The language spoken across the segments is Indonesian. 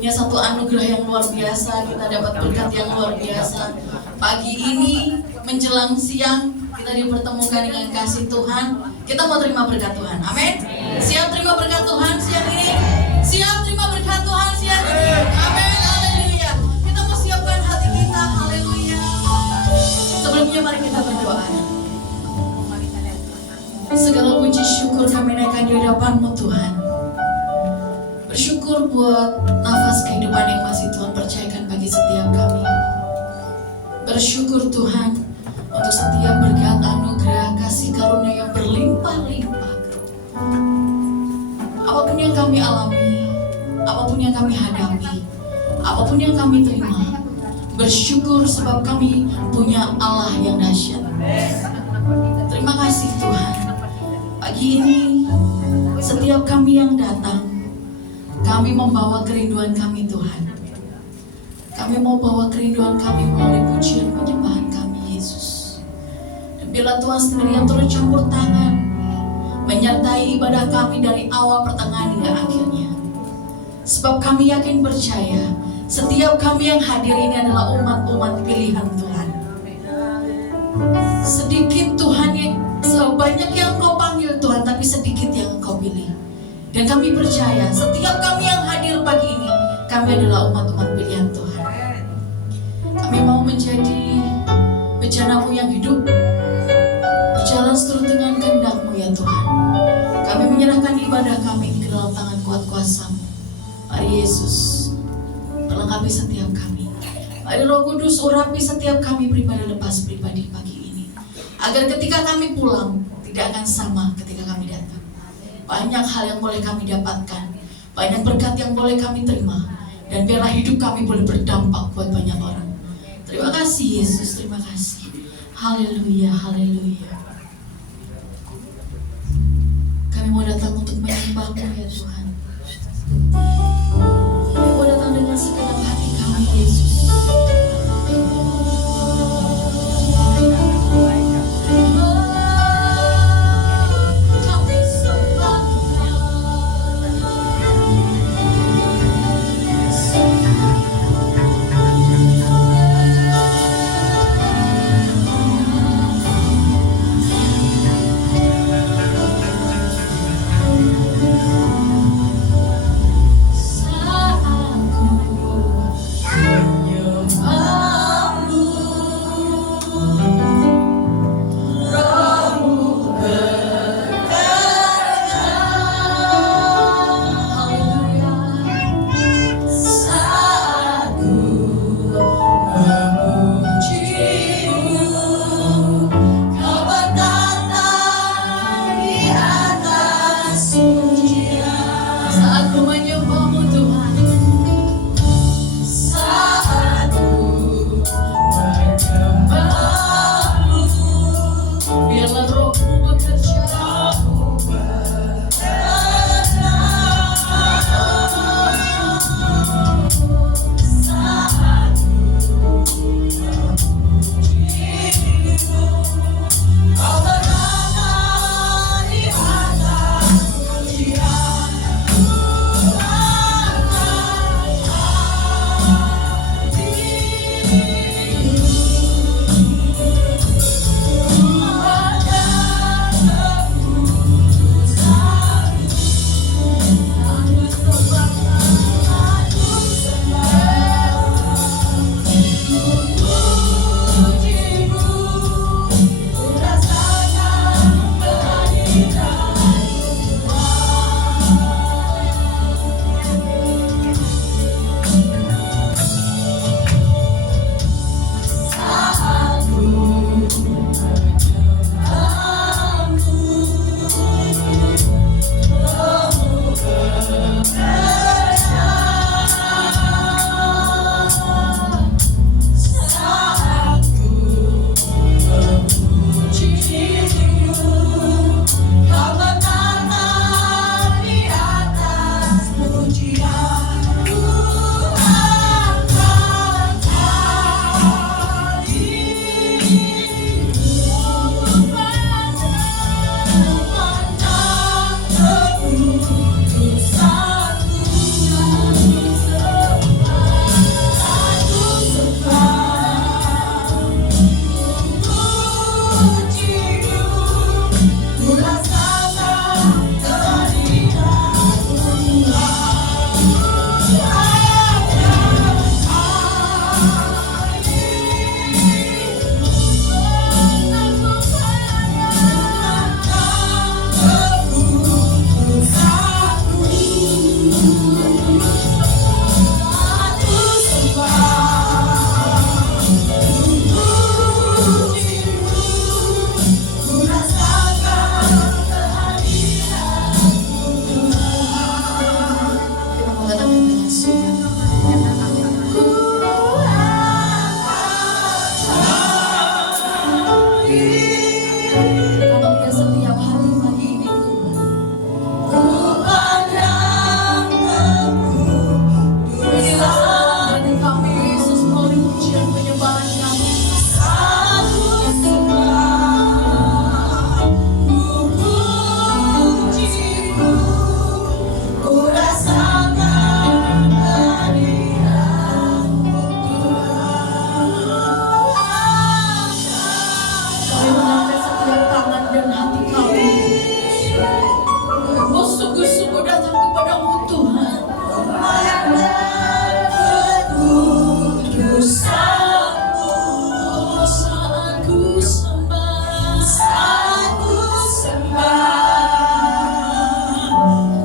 punya satu anugerah yang luar biasa, kita dapat berkat yang luar biasa. Pagi ini menjelang siang kita dipertemukan dengan kasih Tuhan. Kita mau terima berkat Tuhan, amin. Siap terima berkat Tuhan siang ini? Siap terima berkat Tuhan siang ini? Amin, haleluya. Kita mau siapkan hati kita, haleluya. Sebelumnya mari kita berdoa. Segala puji syukur kami naikkan di hadapan-Mu Tuhan. Bersyukur buat nafas kehidupan yang masih Tuhan percayakan bagi setiap kami. Bersyukur Tuhan untuk setiap berkat anugerah kasih karunia yang berlimpah-limpah. Apapun yang kami alami, apapun yang kami hadapi, apapun yang kami terima, bersyukur sebab kami punya Allah yang dahsyat. Terima kasih Tuhan. Pagi ini setiap kami yang datang, kami membawa kerinduan kami Tuhan. Kami mau bawa kerinduan kami melalui pujian penyembahan kami Yesus. Dan bila Tuhan sendiri yang turut campur tangan, menyertai ibadah kami dari awal pertengahan hingga akhirnya. Sebab kami yakin percaya, setiap kami yang hadir ini adalah umat-umat pilihan Tuhan. Sedikit Tuhan yang sebanyak yang Kau panggil Tuhan, tapi sedikit yang Kau pilih. Dan kami percaya setiap kami yang hadir pagi ini, kami adalah umat-umat pilihan Tuhan. Kami mau menjadi bejana-Mu yang hidup, berjalan seturut dengan kehendak-Mu ya Tuhan. Kami menyerahkan ibadah kami ke dalam tangan kuat kuasa-Mu. Mari Yesus, perlengkapi setiap kami. Mari Roh Kudus urapi setiap kami pribadi lepas pribadi pagi ini. Agar ketika kami pulang, tidak akan sama ketika kami datang. Banyak hal yang boleh kami dapatkan, banyak berkat yang boleh kami terima, dan biarlah hidup kami boleh berdampak buat banyak orang. Terima kasih Yesus, terima kasih. Haleluya, haleluya. Kami mau datang untuk menyembah-Mu ya Tuhan. Kami mau datang dengan segenap hati kami Yesus. saat ku sembah,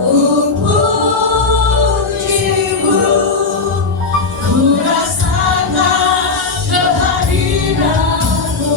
ku pujimu, ku rasakan kehadiranmu.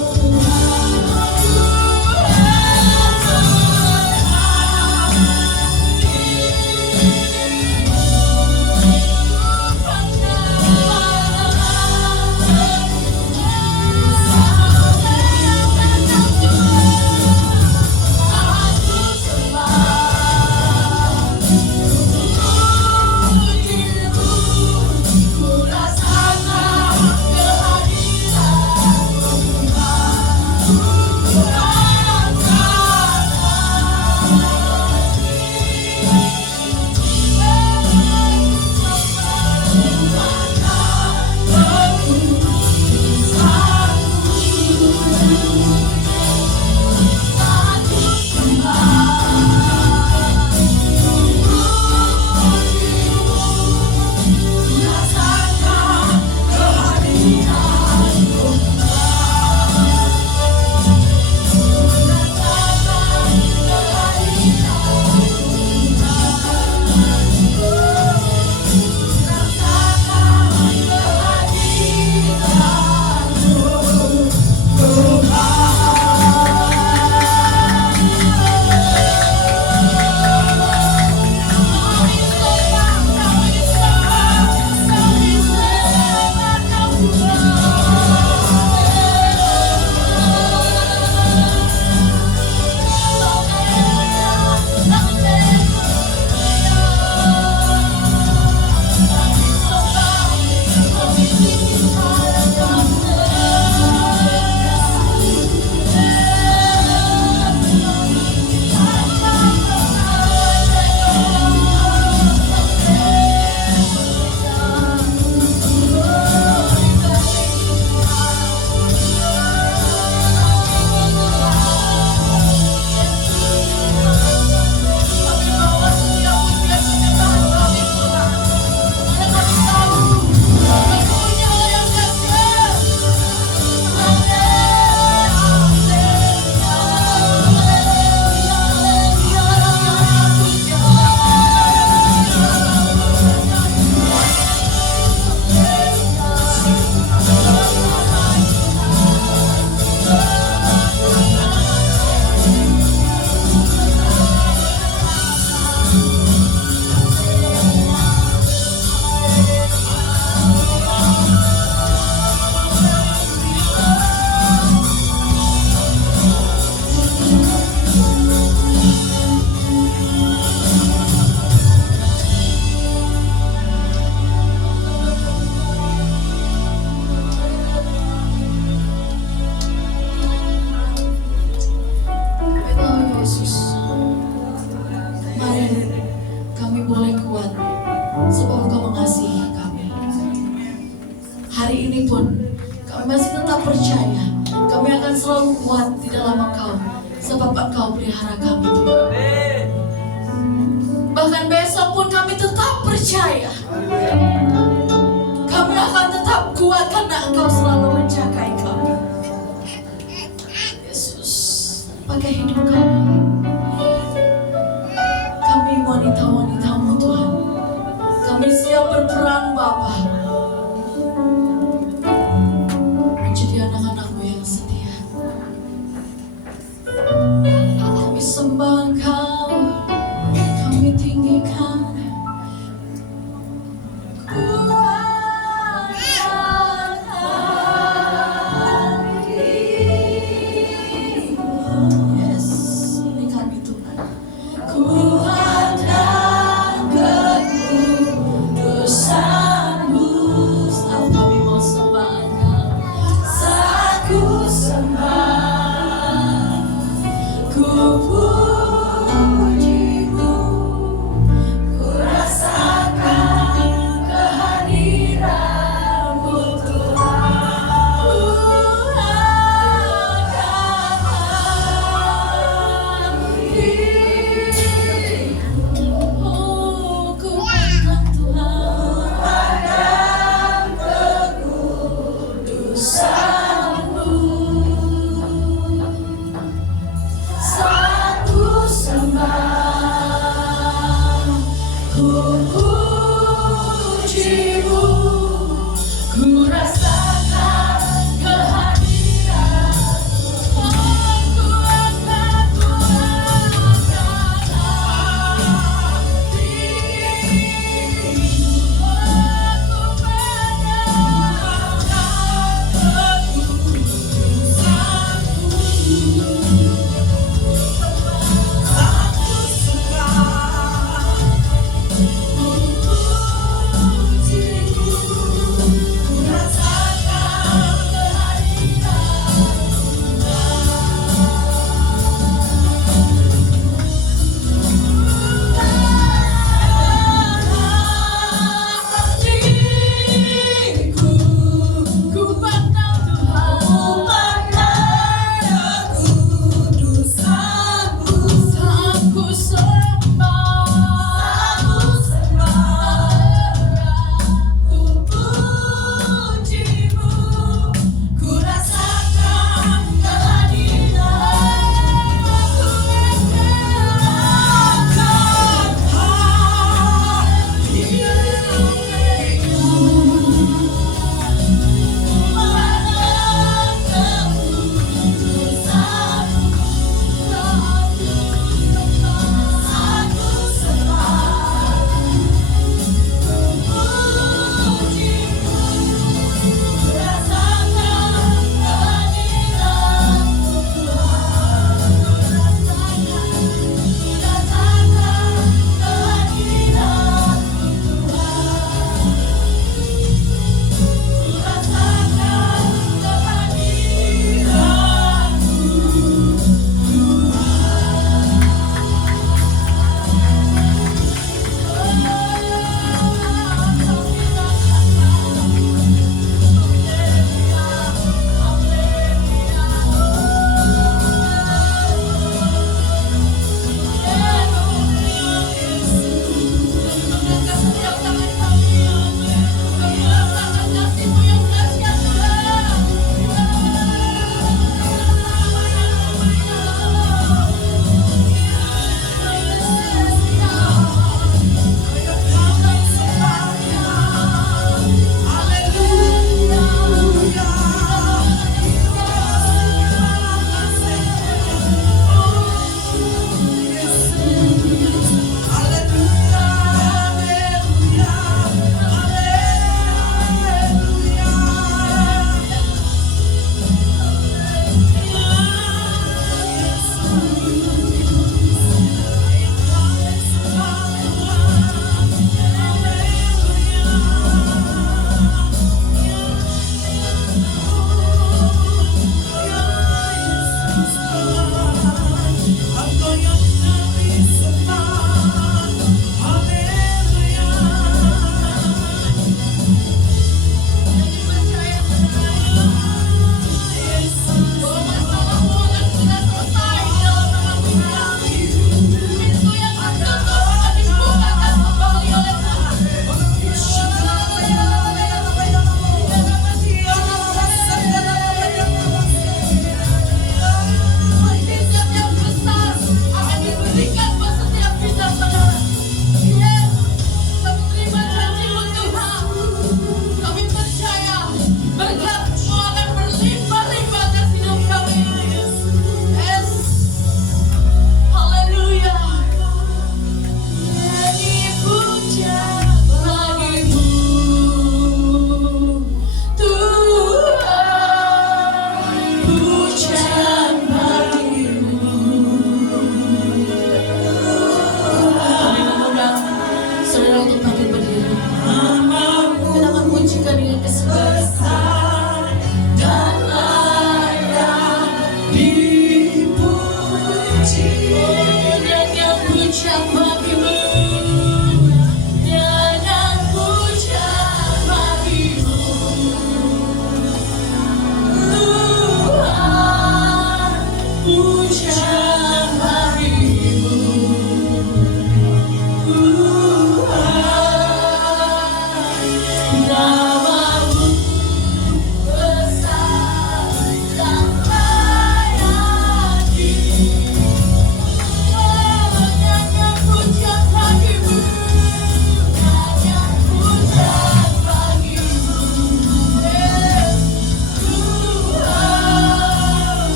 Hari ini pun kami masih tetap percaya kami akan selalu kuat di dalam Engkau, sebab Engkau pelihara kami Tuhan. Bahkan besok pun kami tetap percaya kami akan tetap kuat karena Engkau selalu menjaga kami. Yesus, pakai hidup kami wanita-wanita-Mu Tuhan. Kami siap berperang Bapa, menjadi anak-anak-Mu yang setia. Kami sembah Engkau, kami tinggikan. Yes, ini kami Tuhan. Kuat dan kekudusan.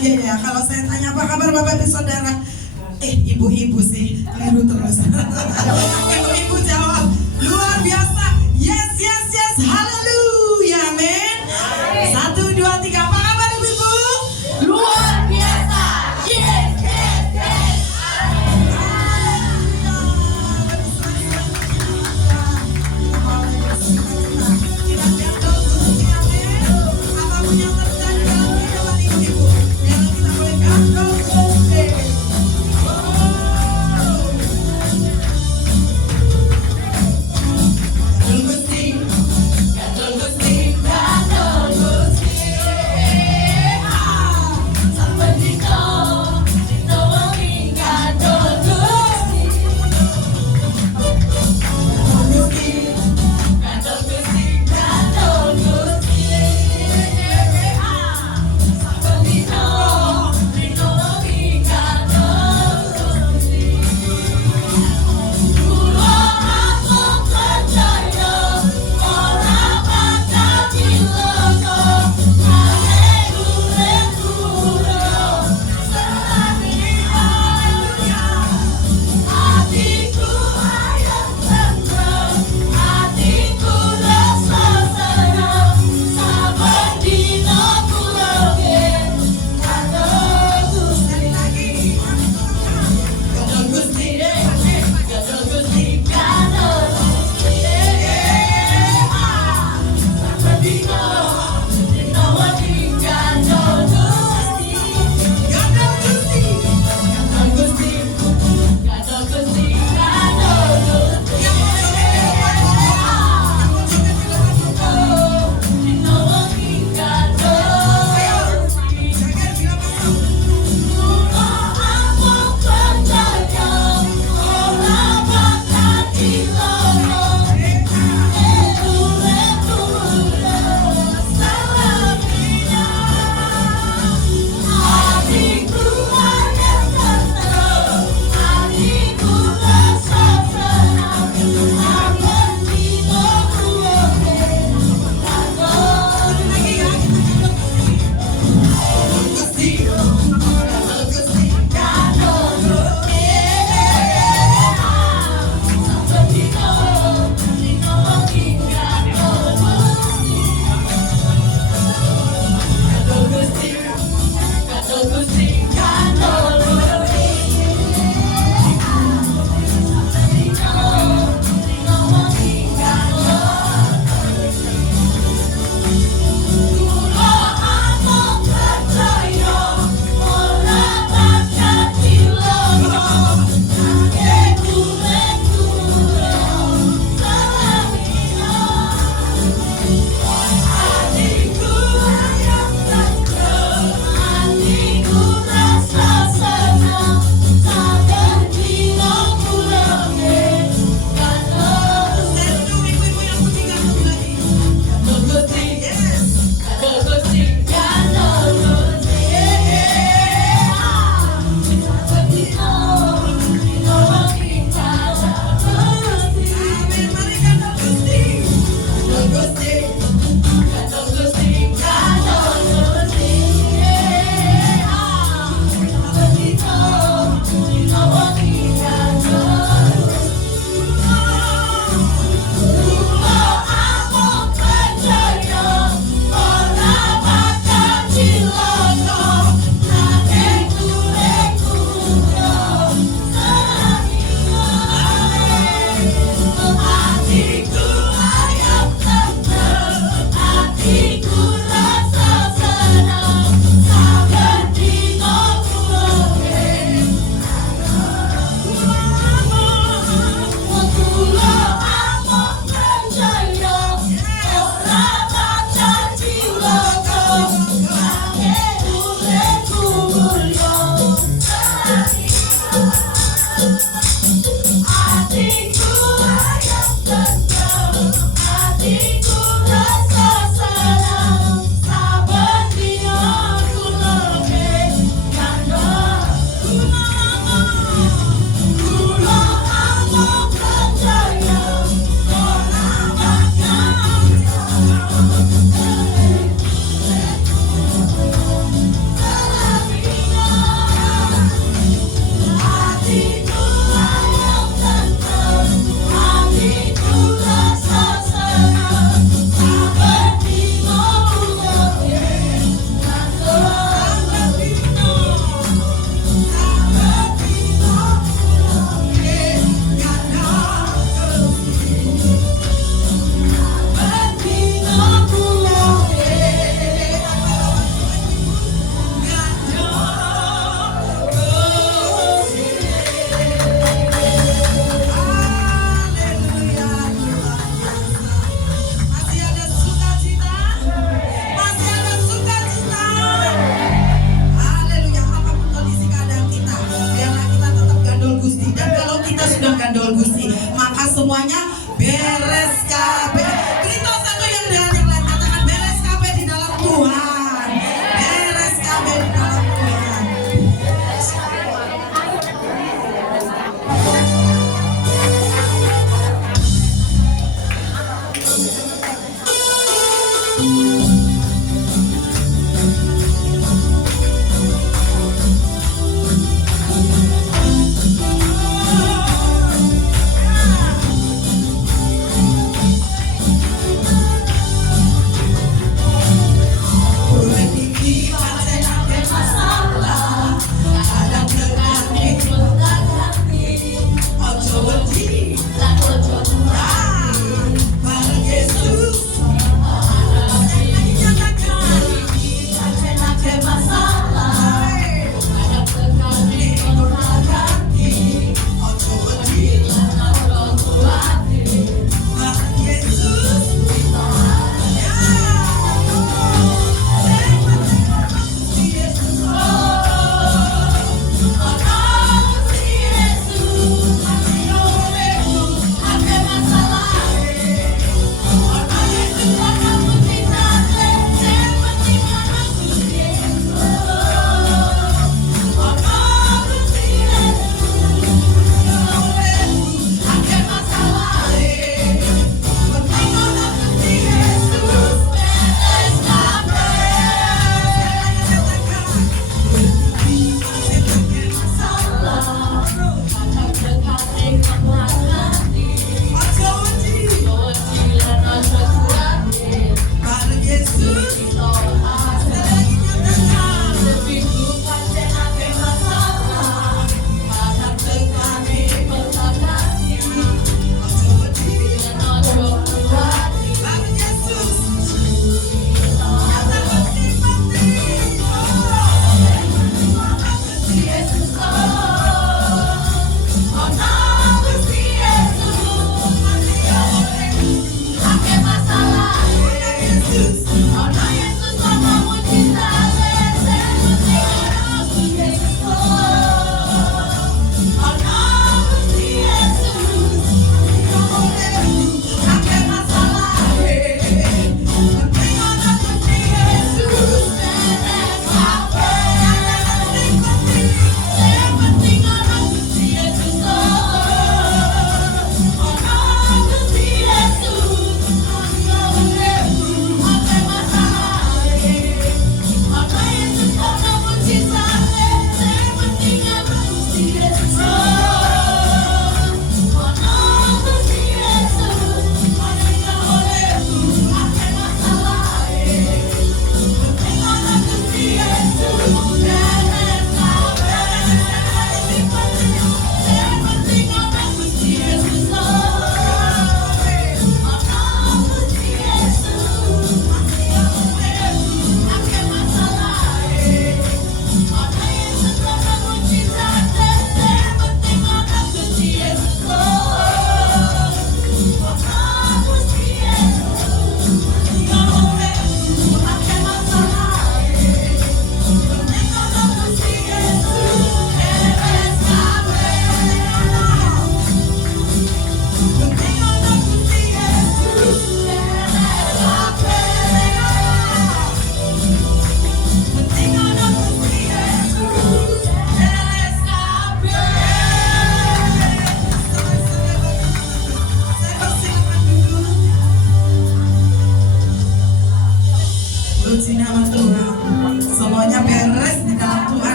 Iya ya, kalau saya tanya apa kabar Bapak dan Saudara, ibu-ibu sih, keliru terus. Ibu-ibu jawab, luar biasa, yes, yes, yes, haleluya, amin. 1, 2, 3, apa kabar ibu-ibu? Luar biasa. Yes, yes, yes. Apapun yang terjadi dalam kehidupan ibu-ibu, yang kita boleh gantung.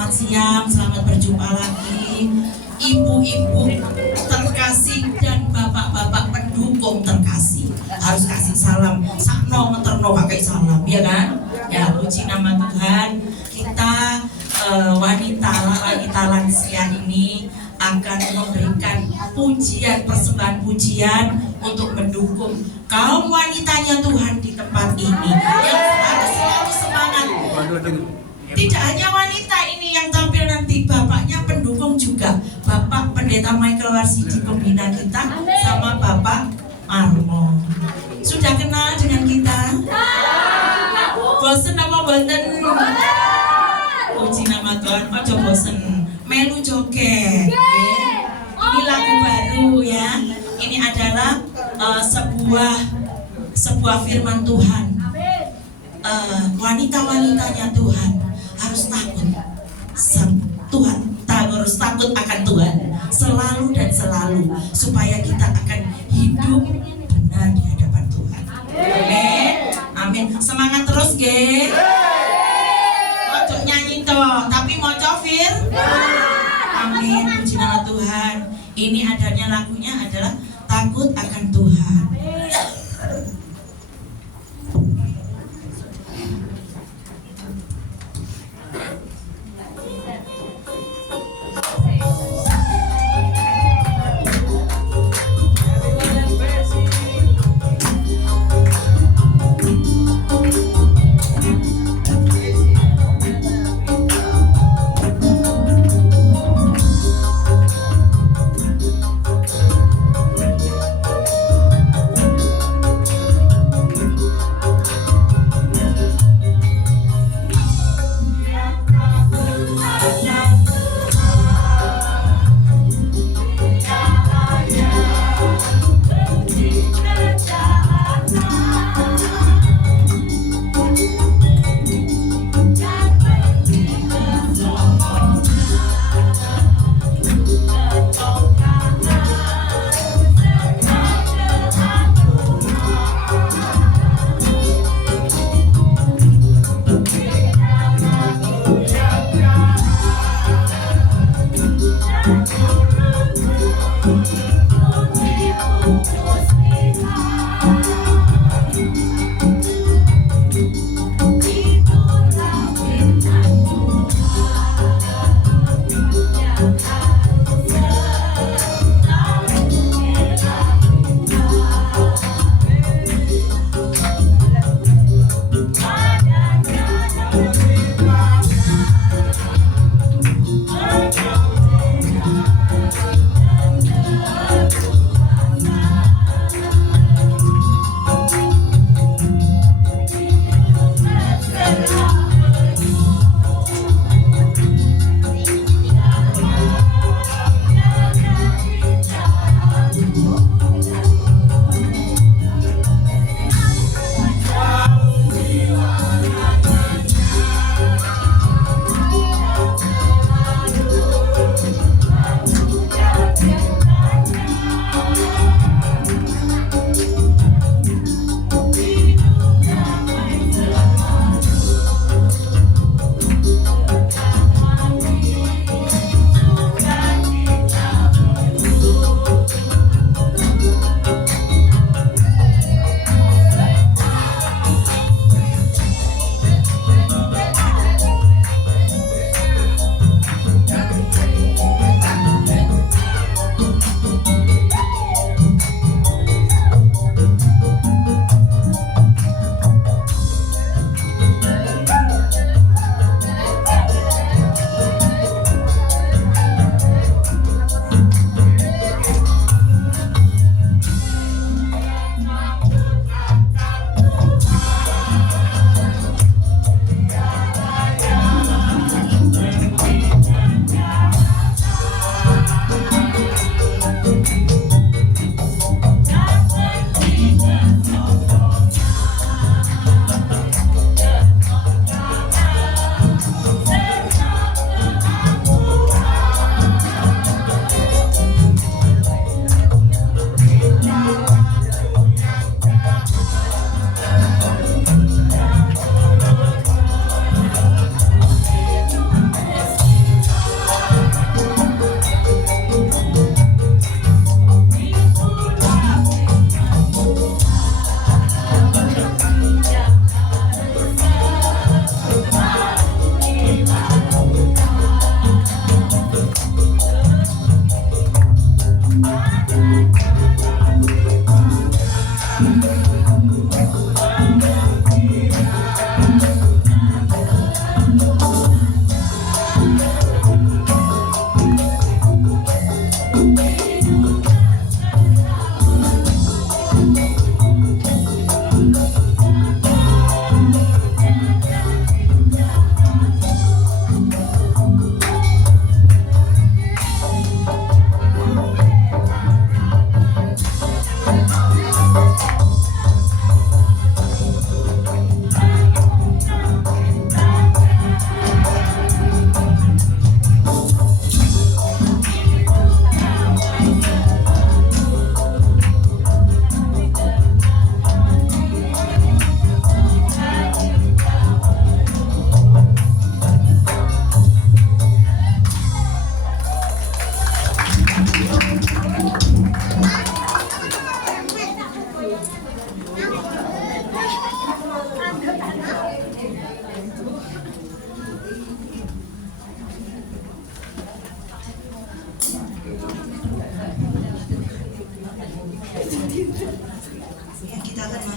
selamat siang, selamat berjumpa lagi. Ibu-ibu terkasih dan bapak-bapak pendukung terkasih. Harus kasih salam, sakno ngeterno pakai salam, ya kan? Ya, puji nama Tuhan. Kita wanita lansia ini akan memberikan pujian, persembahan pujian untuk mendukung kaum wanitanya Tuhan di tempat ini yang harus selalu semangat. Tidak hanya wanita ini yang tampil nanti, bapaknya pendukung juga. Bapak Pendeta Michael Warsidi pembina kita sama Bapak Marmo. Sudah kenal dengan kita? Bosen apa boten? Puji nama Tuhan, ojo bosen. Melu joget. Ini lagu baru ya. Ini adalah sebuah firman Tuhan. Wanita-wanitanya Tuhan harus takut. Harus takut akan Tuhan selalu dan selalu, supaya kita akan hidup benar di hadapan Tuhan. Amin. Amin. Semangat terus, ge. Ojo nyanyi toh, tapi mau cofir. Amin. Puji nama Tuhan. Ini adanya lagunya adalah takut akan Tuhan.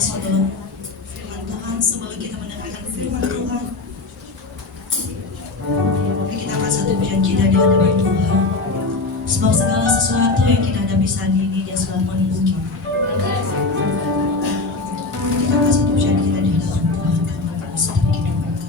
sebelum firman Tuhan, sebelum kita mendengarkan firman Tuhan, mari kita akan satu janji dari hadapan Tuhan. Sebab segala sesuatu yang kita hadapi saat ini, Dia selalu menunggu kita. Kita akan satu janji kita di hadapan Tuhan karena Tuhan sedang kita berkati.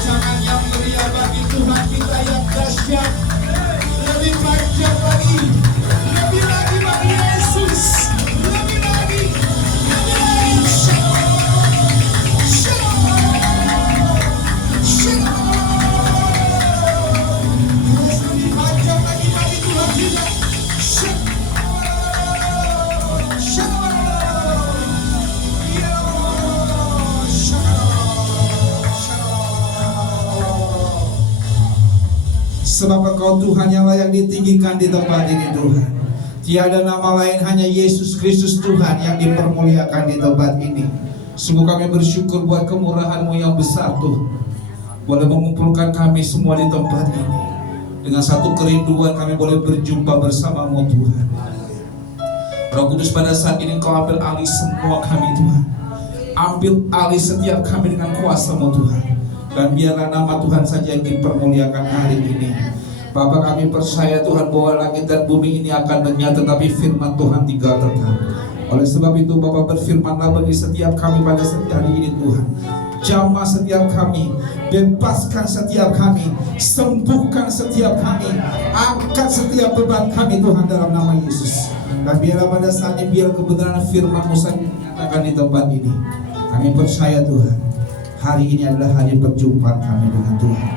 Tangan yang meriah bagi Tuhan kita yang dahsyat. Lebih panjang lagi, lebih lagi bagi Yesus, lebih lagi, lebih lagi. Lebih panjang lagi bagi Tuhan kita. Sebab Engkau Tuhan yang layak ditinggikan di tempat ini Tuhan. Tiada nama lain, hanya Yesus Kristus Tuhan yang dipermuliakan di tempat ini. Sungguh kami bersyukur buat kemurahan-Mu yang besar Tuhan, boleh mengumpulkan kami semua di tempat ini. Dengan satu kerinduan kami boleh berjumpa bersama-Mu Tuhan. Roh Kudus, pada saat ini Engkau ambil alih semua kami Tuhan. Ambil alih setiap kami dengan kuasa-Mu Tuhan. Dan biarlah nama Tuhan saja yang dipermuliakan hari ini. Bapa, kami percaya Tuhan bahwa langit dan bumi ini akan lenyap, tetapi firman Tuhan tinggal tetap. Oleh sebab itu Bapa, berfirmanlah bagi setiap kami pada setiap hari ini Tuhan. Jamah setiap kami, bebaskan setiap kami, sembuhkan setiap kami, angkat setiap beban kami Tuhan dalam nama Yesus. Dan biarlah pada saat ini biar kebenaran firman-Mu saja dinyatakan di tempat ini. Kami percaya Tuhan, hari ini adalah hari perjumpaan kami dengan Tuhan.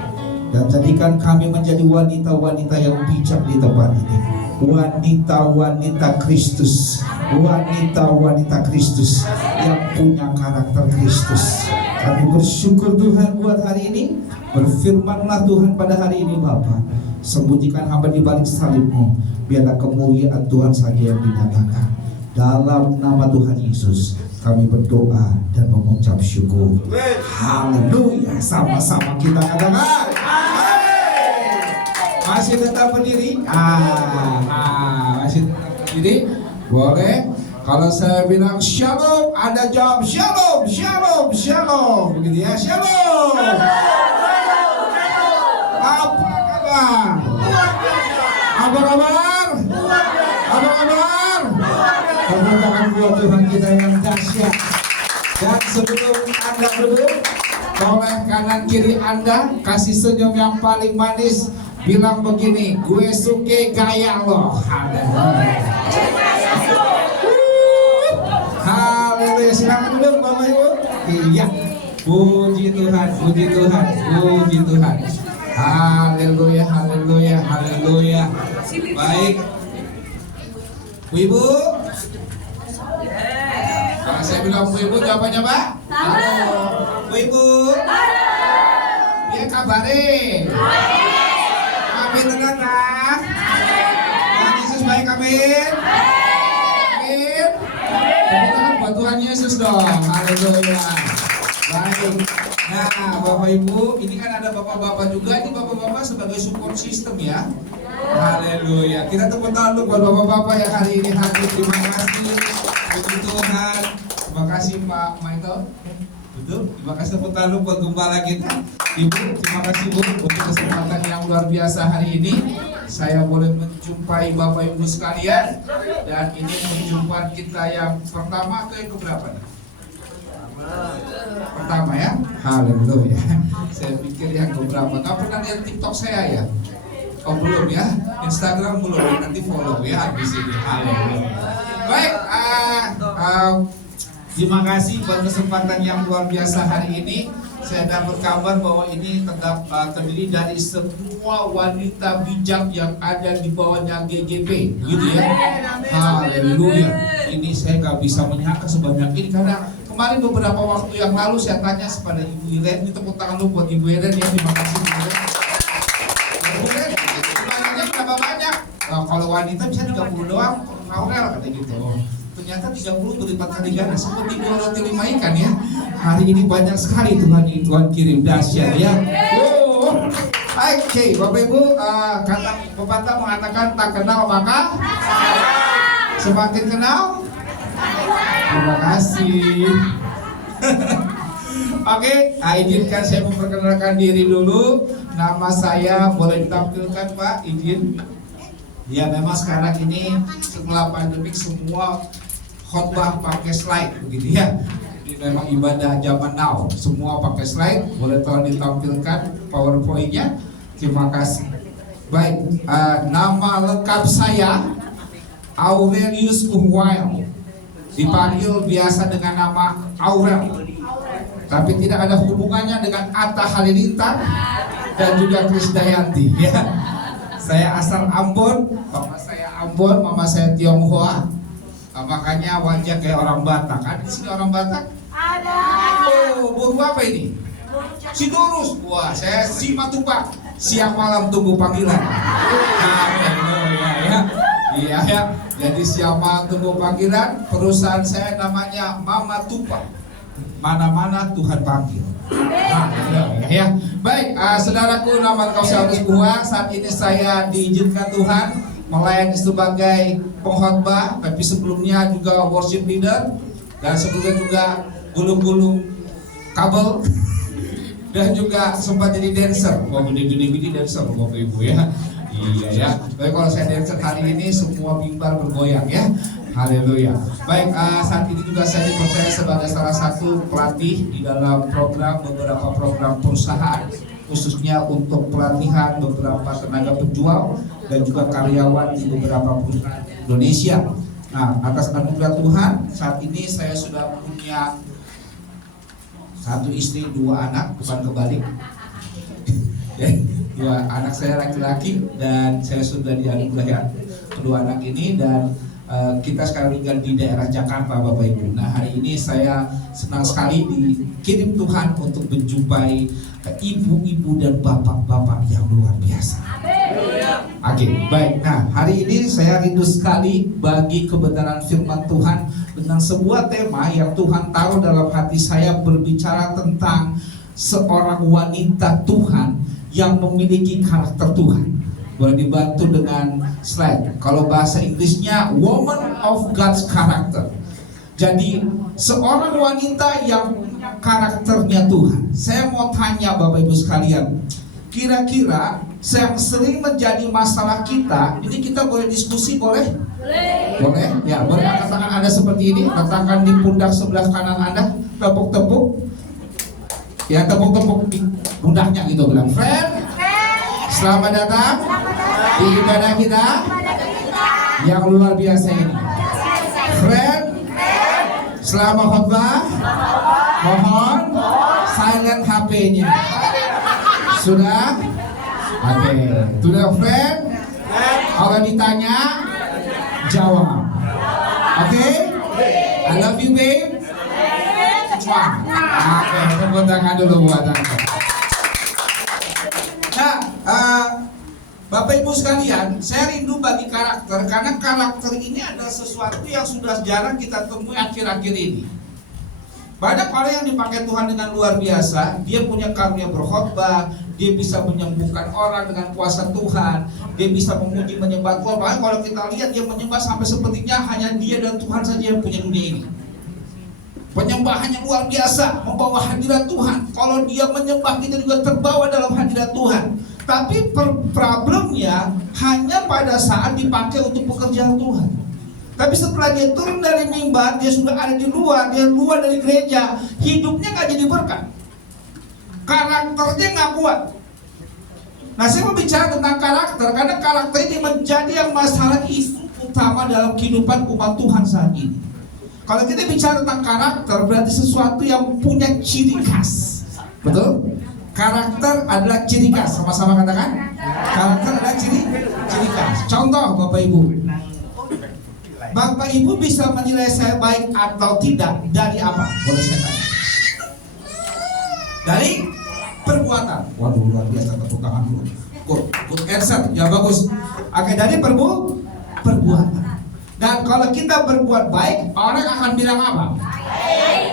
Dan jadikan kami menjadi wanita-wanita yang bijak di tempat ini. Wanita-wanita Kristus, wanita-wanita Kristus yang punya karakter Kristus. Kami bersyukur Tuhan buat hari ini. Berfirmanlah Tuhan pada hari ini Bapa. Sembunyikan hamba di balik salib-Mu. Biarlah kemuliaan Tuhan saja yang dinyatakan. Dalam nama Tuhan Yesus kami berdoa dan mengucap syukur. Haleluya. Sama-sama kita katakan. Masih tetap berdiri? Masih tetap berdiri? Boleh. Kalau saya bilang shalom, Anda jawab shalom, shalom, shalom. Begitu ya, shalom. Apa kabar? Apa kabar? Apa kabar? Tepuk tangan buat Tuhan kita yang dahsyat. Dan sebelum Anda duduk, oleh kanan kiri Anda kasih senyum yang paling manis. Bilang begini, gue suka gaya lo. Haleluya. Silakan duduk Bapak Ibu. Iya. Puji Tuhan, puji Tuhan, puji Tuhan. Haleluya, haleluya, haleluya. Baik. Bu Ibu. Kalau saya bilang Bu Ibu, jawabannya Pak? Halo. Bu Ibu. Dia kabarin. Amin, tenang nah. Tuhan Yesus baik, amin. Amin. Tepuk buat Tuhan Yesus dong. Haleluya. Baik. Nah, Bapak Ibu, ini kan ada bapak-bapak juga. Ini bapak-bapak sebagai support system ya. Haleluya. Kita tepuk tangan dulu buat bapak-bapak yang hari ini hadir. Terima kasih. Puji Tuhan. Terima kasih Pak Michael. Betul. Terima kasih tepuk tangan dulu buat gembala kita. Ibu, terima kasih Bu untuk kesempatan yang luar biasa hari ini. Saya boleh menjumpai Bapak Ibu sekalian. Dan ini perjumpaan kita yang pertama atau yang keberapa nih? Pertama ya. Haleluya. Saya pikir yang keberapa. Gak pernah lihat TikTok saya ya? Oh belum ya? Instagram belum. Nanti follow ya habis ini. Haleluya. Baik. Terima kasih buat kesempatan yang luar biasa hari ini. Saya dapat kabar bahwa ini terdiri dari semua wanita bijak yang ada di bawahnya GGP, gitu ya. Haleluya. Ini saya nggak bisa menyangka sebanyak ini karena kemarin beberapa waktu yang lalu saya tanya kepada Ibu Iren, ini tepuk tangan lu buat Ibu Iren ya, terima kasih Bu Iren. Bu Iren, sebenarnya berapa banyak? Kalau wanita bisa 30 doang, Aurel kata gitu. Ternyata 30 berlipat kali ganda, seperti 2 roti 5 ikan ya. Hari ini banyak sekali Tuhan kirim dahsyat ya. Oke, Bapak Ibu, kata pepatah mengatakan tak kenal maka semakin kenal. Terima kasih. Oke, izinkan saya memperkenalkan diri dulu. Nama saya boleh ditampilkan Pak, izin. Ya memang sekarang ini setelah pandemik semua khotbah pakai slide begitu ya. Ini memang ibadah zaman now, semua pakai slide. Boleh tolong ditampilkan PowerPoint-nya. Terima kasih. Baik, nama lengkap saya Aurelius Umwail, dipanggil biasa dengan nama Aurel, tapi tidak ada hubungannya dengan Atta Halilintar dan juga Krisdayanti ya. Saya asal Ambon, papa saya Ambon, mama saya Tionghoa. Makanya wajah kayak orang Batak. Ada di sini orang Batak? Ada. Oh, buru apa ini? Sidurus. Wah, saya Simatupang. Siang malam tunggu panggilan. Iya ya. Jadi siang malam tunggu panggilan. Perusahaan saya namanya Mama Tupa. Mana-mana Tuhan panggil. Ya. Baik, saudaraku, nama kau Saulus Buah. Saat ini saya diizinkan Tuhan melayani sebagai pengkhotbah, tapi sebelumnya juga worship leader, dan sebelumnya juga gulung-gulung kabel, dan juga sempat jadi dancer. Wah, gede-gede dancer Bapak Ibu ya. Iya ya. Baik, kalau saya dancer hari ini semua mimbar bergoyang ya. Haleluya. Baik, saat ini juga saya dipercaya sebagai salah satu pelatih di dalam beberapa program perusahaan, khususnya untuk pelatihan beberapa tenaga penjual dan juga karyawan di beberapa perusahaan di Indonesia. Nah, atas anugerah Tuhan, saat ini saya sudah punya satu istri, dua anak, bukan kebalik. Dua anak saya laki-laki dan saya sudah dianugerahi kedua anak ini, dan kita sekarang tinggal di daerah Jakarta Bapak Ibu. Nah, hari ini saya senang sekali dikirim Tuhan untuk menjumpai ibu-ibu dan bapak-bapak yang luar biasa. Oke, baik. Nah, hari ini saya rindu sekali bagi kebenaran firman Tuhan dengan sebuah tema yang Tuhan taruh dalam hati saya, berbicara tentang seorang wanita Tuhan yang memiliki karakter Tuhan. Boleh dibantu dengan slide. Kalau bahasa Inggrisnya woman of God's character. Jadi seorang wanita yang karakternya Tuhan. Saya mau tanya Bapak Ibu sekalian, kira-kira yang sering menjadi masalah kita, ini kita boleh diskusi, boleh? Boleh? Ya, boleh angkat tangan Anda seperti ini, letakkan di pundak sebelah kanan Anda, tepuk-tepuk. Ya, tepuk-tepuk di pundaknya gitu, bilang, friend, selamat datang di ibadah kita yang luar biasa ini. Friend, selama khotbah, mohon silent HP-nya. Sudah? Oke. Sudah, friend? Kalau ditanya, jawab. Oke? I love you, babe. Oke, tepuk tangan dulu buat Anda. Nah, Bapak Ibu sekalian, saya rindu bagi karakter, karena karakter ini adalah sesuatu yang sudah jarang kita temui akhir-akhir ini. Banyak orang yang dipakai Tuhan dengan luar biasa. Dia punya karunia berkhotbah, dia bisa menyembuhkan orang dengan kuasa Tuhan, dia bisa memuji menyembah Tuhan. Bahkan kalau kita lihat dia menyembah sampai sepertinya hanya dia dan Tuhan saja yang punya dunia ini. Penyembahannya luar biasa, membawa hadirat Tuhan. Kalau dia menyembah, kita juga terbawa dalam hadirat Tuhan. Tapi problemnya hanya pada saat dipakai untuk pekerjaan Tuhan. Tapi setelah dia turun dari mimbar, dia sudah ada di luar, dia keluar dari gereja, hidupnya gak jadi berkat, karakternya gak kuat. Nah, saya mau bicara tentang karakter, karena karakter ini menjadi yang masalah isu utama dalam kehidupan umat Tuhan saat ini. Kalau kita bicara tentang karakter, berarti sesuatu yang punya ciri khas. Betul? Karakter adalah ciri khas. Sama-sama katakan. Karakter adalah ciri khas. Contoh Bapak Ibu, Bapak Ibu bisa menilai saya baik atau tidak dari apa? Boleh saya tanya? Dari perbuatan. Waduh, luar biasa, tepuk tangan dulu. Good answer, ya bagus. Oke, dari perbuatan. Dan kalau kita berbuat baik, orang akan bilang apa?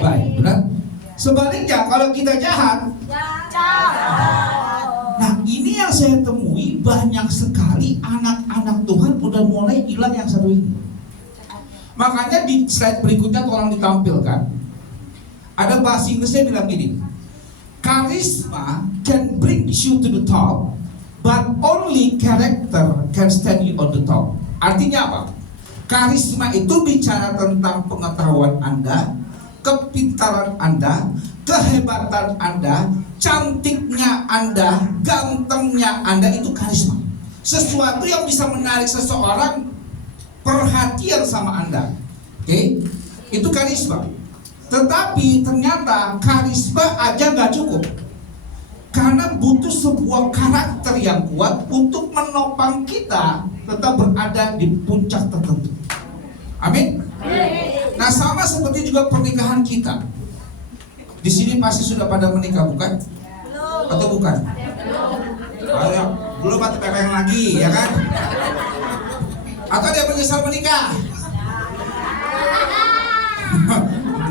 Baik, benar? Sebaliknya, kalau kita jahat, nah ini yang saya temui, banyak sekali anak-anak Tuhan udah mulai hilang yang satu ini. Makanya di slide berikutnya tolong ditampilkan. Ada bahasa Inggrisnya bilang gini, charisma can bring you to the top, but only character can stand you on the top. Artinya apa? Karisma itu bicara tentang pengetahuan Anda, kepintaran Anda, kehebatan Anda, cantiknya Anda, gantengnya Anda, itu karisma. Sesuatu yang bisa menarik seseorang perhatian sama Anda. Oke? Itu karisma. Tetapi ternyata karisma aja nggak cukup. Karena butuh sebuah karakter yang kuat untuk menopang kita tetap berada di puncak tertentu. Amin. Nah, sama seperti juga pernikahan kita. Di sini pasti sudah pada menikah, bukan? Atau bukan? Belum atau yang lagi, ya kan? Atau dia menyesal menikah?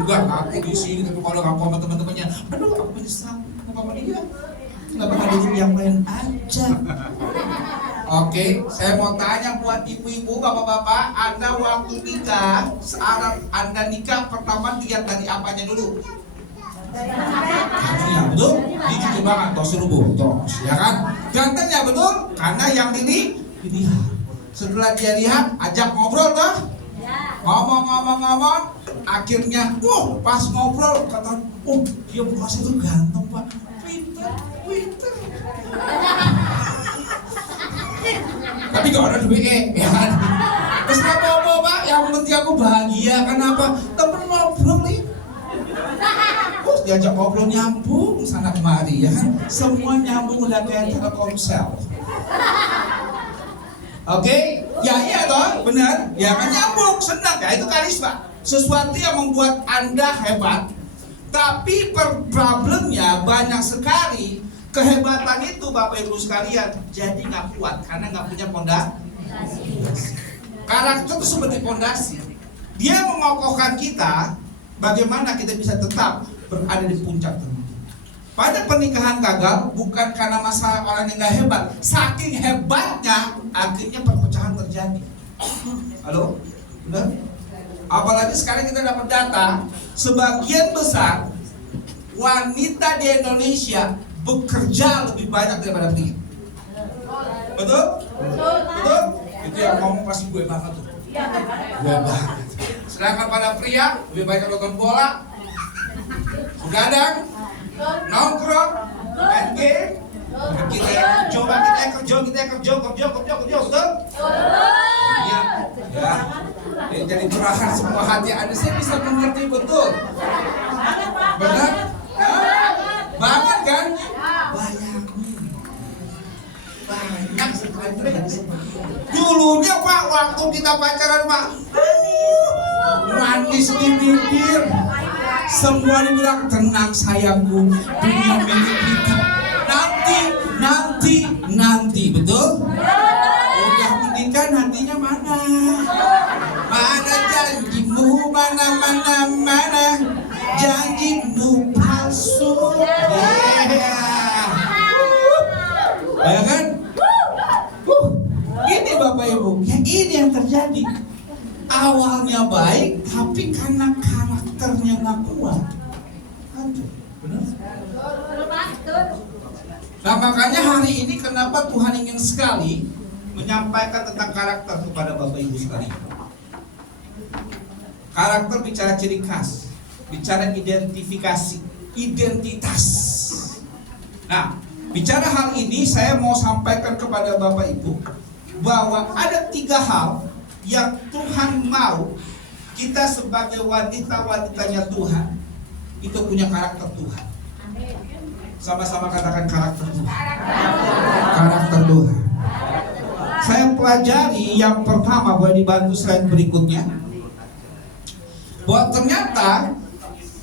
Enggak, aku di sini tapi kalau aku sama teman-temannya, aduh aku menyesal sama dia. Kenapa nggak dengan yang lain aja? Oke, saya mau tanya buat ibu-ibu, bapak-bapak, Anda waktu nikah, sekarang Anda nikah pertama lihat dari apanya dulu? Gantengnya, betul? Dicuci banget, tos rubuh, tos, ya kan? Gantengnya, betul? Karena yang ini dilihat. Setelah dia lihat, ajak ngobrol toh? Ngomong, akhirnya, pas ngobrol, kata, dia bukan itu ganteng pak, pinter. Tapi gak ada duit, ya kan? Terus apa pak? Yang penting aku bahagia, kenapa? Temen ngobrol nih. Terus diajak ngobrol nyambung sana kemari, ya kan? Semua nyambung udah kayak Telkomsel. Oke, ya iya toh, benar? Ya kan nyambung, senang, ya itu karisma. Sesuatu yang membuat Anda hebat, tapi problemnya banyak sekali. Kehebatan itu Bapak Ibu sekalian jadi nggak kuat karena nggak punya pondasi. Karakter itu seperti pondasi. Dia mengokohkan kita. Bagaimana kita bisa tetap berada di puncak tertentu. Pada pernikahan gagal bukan karena masalah orang yang nggak hebat, saking hebatnya akhirnya perpecahan terjadi. Halo, benar? Apalagi sekarang kita dapat data, sebagian besar wanita di Indonesia bekerja lebih banyak daripada pria. Betul? Betul? Itu yang ngomong pasti gue banget tuh. Gue banget. Sedangkan pada pria lebih banyak nonton bola, begadang, nongkrong, main game. Kita kerja, betul? Iya. Ya. Jadi curahan semua hati Anda, saya bisa mengerti betul. Benar? Banget kan? Bayangin. Banyak sekali terjadi seperti itu. Dulunya Pak, waktu kita pacaran Pak, manis di bibir. Semua dibilang tenang sayangku, dunia milik kita. Nanti, betul? Udah menikah nantinya mana? Mana janjimu, mana janjimu palsu. Ya kan? Ini Bapak Ibu, ya ini yang terjadi. Awalnya baik, tapi karena karakternya nggak kuat. Aduh, benar? Nah makanya hari ini kenapa Tuhan ingin sekali menyampaikan tentang karakter kepada Bapak Ibu sekalian. Karakter bicara ciri khas, bicara identifikasi, identitas. Nah, bicara hal ini saya mau sampaikan kepada Bapak Ibu bahwa ada 3 hal yang Tuhan mau kita sebagai wanita-wanitanya Tuhan itu punya karakter Tuhan. Sama-sama katakan karakter Tuhan. Karakter Tuhan. Saya pelajari yang pertama, boleh dibantu slide berikutnya. Bahwa ternyata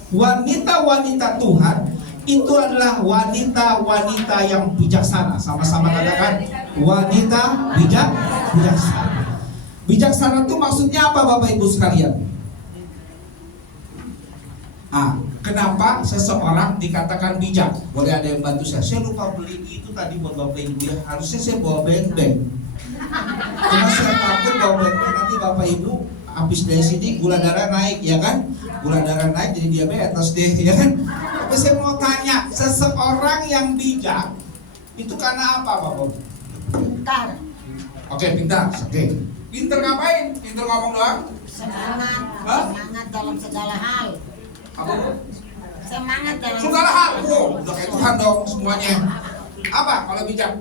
wanita-wanita Tuhan itu adalah wanita-wanita yang bijaksana. Sama-sama katakan wanita bijaksana. Bijaksana itu maksudnya apa Bapak Ibu sekalian? Kenapa seseorang dikatakan bijak? Boleh ada yang bantu saya? Saya lupa beli itu tadi buat Bapak Ibu ya. Harusnya saya bawa beng-beng. Cuma saya takut bawa beng-beng nanti Bapak Ibu habis dari sini gula darah naik, ya kan? Gula darah naik jadi diabetes deh, ya kan? Tapi saya mau tanya, seseorang yang bijak itu karena apa Bapak? pintar. Oke, pintar. Oke. Pintar ngapain? Pintar ngomong doang? Semangat. Hah? Semangat dalam segala hal. Apa Bu? Semangat dalam Segala hal. Wow, udah kayak Tuhan dong semuanya. Apa kalau bijak?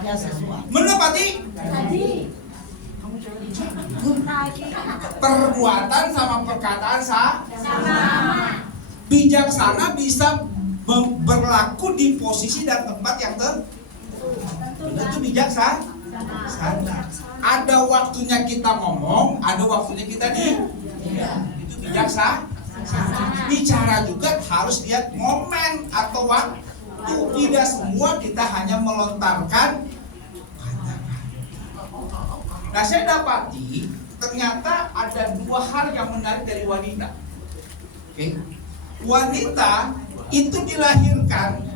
Ya sesuai. Menepati perbuatan sama perkataan sama. Bijaksana bisa berlaku di posisi dan tempat yang itu bijaksana. Ada waktunya kita ngomong, ada waktunya kita diam. Itu bijaksana. Bicara juga harus lihat momen atau waktu. Tidak semua kita hanya melontarkan kata-kata. Nah, saya dapati ternyata ada dua hal yang menarik dari wanita. Oke. Wanita itu dilahirkan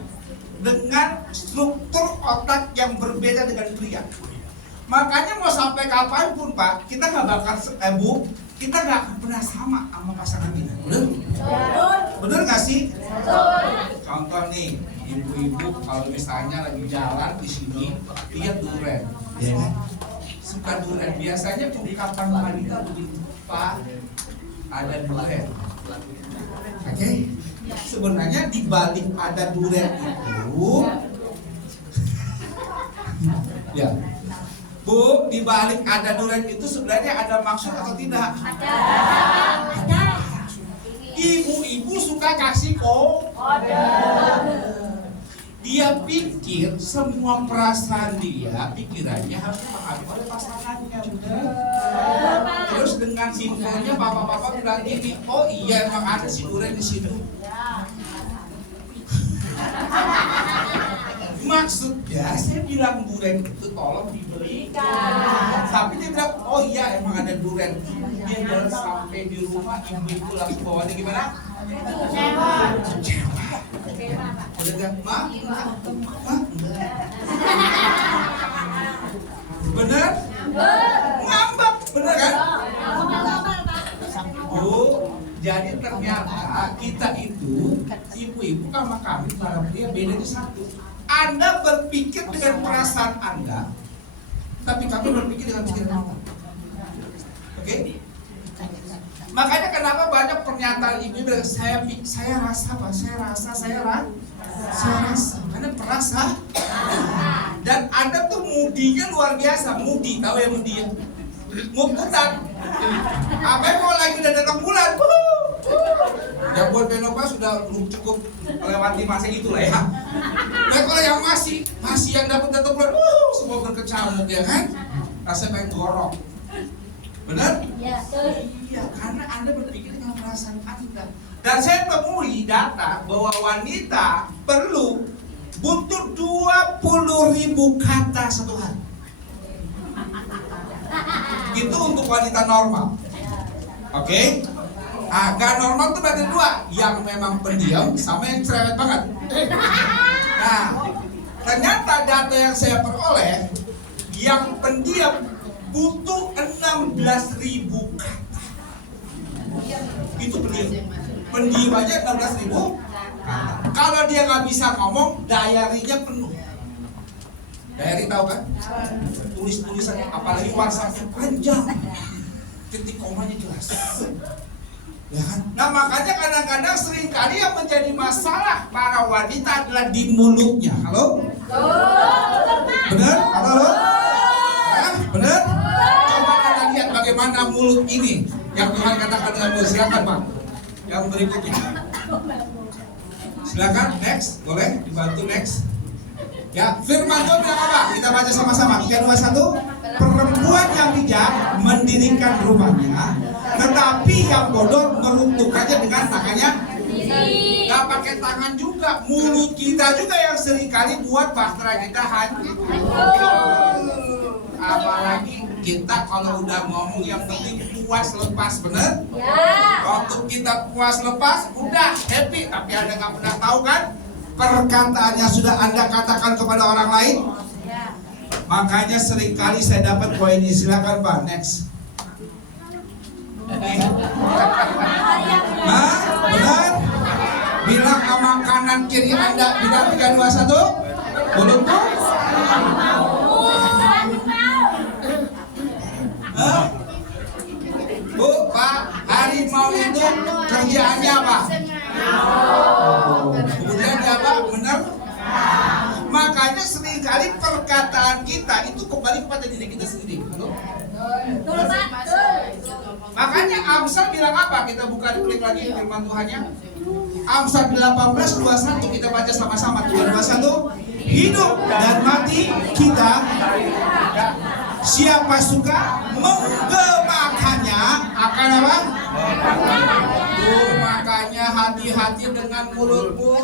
dengan struktur otak yang berbeda dengan pria. Makanya mau sampai kapanpun Pak, kita nggak bakal Bu, kita nggak akan pernah sama pasangan kita. Bener? Bener nggak sih? Contoh nih, ibu-ibu kalau misalnya lagi jalan di sini, lihat durian, ya. Suka durian. Biasanya ungkapan wanita begitu, Pak, ada durian. Oke? Sebenarnya di balik ada durian itu, ya. Bu, di balik ada durian itu sebenarnya ada maksud atau tidak? Ada. Ibu-ibu suka kasih kode. Dia pikir semua perasaan dia, pikirannya harus dipahami oleh pasangannya, benar? Terus dengan simpelnya bapak-bapak bilang gini, oh iya emang ada si durian di situ. Maksudnya saya bilang durian itu tolong diberikan. Tapi dia bilang, oh iya emang ada durian. Dia jalan sampai di rumah, ibu-ibu langsung bawanya gimana? Kecewa. Udah gak, Ma? Bener? Ngambek, bener kan? Oh, jadi ternyata kita itu, ibu-ibu sama kami, para pria bedanya satu. Anda berpikir dengan perasaan Anda, tapi kami berpikir dengan pikiran Anda. Oke? Makanya kenapa banyak pernyataan ibu bilang saya rasa Pak, saya rasa, karena perasa. Dan Anda tuh mudinya luar biasa, mudi, tahu ya mudi ya? Muputan. Apa yang kalau lagi udah datang bulan? Ya buat Benova sudah cukup melewati masa itulah ya. Nah kalau yang masih yang dapat datang bulan, semua berkecamuk ya kan? Rasanya pengen gorok. Benar? Ya, Iya, karena Anda berpikir dengan perasaan Anda. Dan saya temui data bahwa wanita butuh 20.000 kata satu hari. Itu untuk wanita normal. Oke? Agak normal itu berarti dua, yang memang pendiam sama yang cerewet banget. Nah, ternyata data yang saya peroleh, yang pendiam butuh 16.000 kata. Itu pendiam. Pendiam aja 16.000 kata. Kalau dia nggak bisa ngomong, diary-nya penuh. Diary tahu kan? Tulis-tulisannya, apalagi WhatsApp-nya panjang. Titik komanya jelas. Ya kan? Nah makanya kadang-kadang seringkali yang menjadi masalah para wanita adalah di mulutnya. Halo? Benar? Halo? Benar? Coba kita lihat bagaimana mulut ini yang Tuhan katakan dengan mulut. Silakan Pak. Yang berikutnya. Silakan next, boleh dibantu next. Ya, firman Tuhan bilang apa? Kita baca sama-sama. 3, 2, 1. Perempuan yang bijak mendirikan rumahnya, tetapi yang bodoh meruntuhkannya dengan tangannya. Gak pakai tangan juga, mulut kita juga yang seringkali buat bahtera kita hancur. Apalagi kita kalau udah ngomong yang penting puas lepas, bener? Waktu kita puas lepas, udah happy. Tapi Anda gak pernah tahu kan? Perkataannya sudah Anda katakan kepada orang lain. Makanya seringkali saya dapat poin ini. Silakan Pak, next. Benar? Bilang sama kanan kiri Anda, bilang 3, 2, 1. Mulutmu Betul? Makanya Amsal bilang apa? Kita buka klik lagi firman Tuhannya. Amsal 18:21 kita baca sama-sama. 21. Hidup dan mati kita, siapa suka menggemakannya akan apa? Makanya hati-hati dengan mulutmu.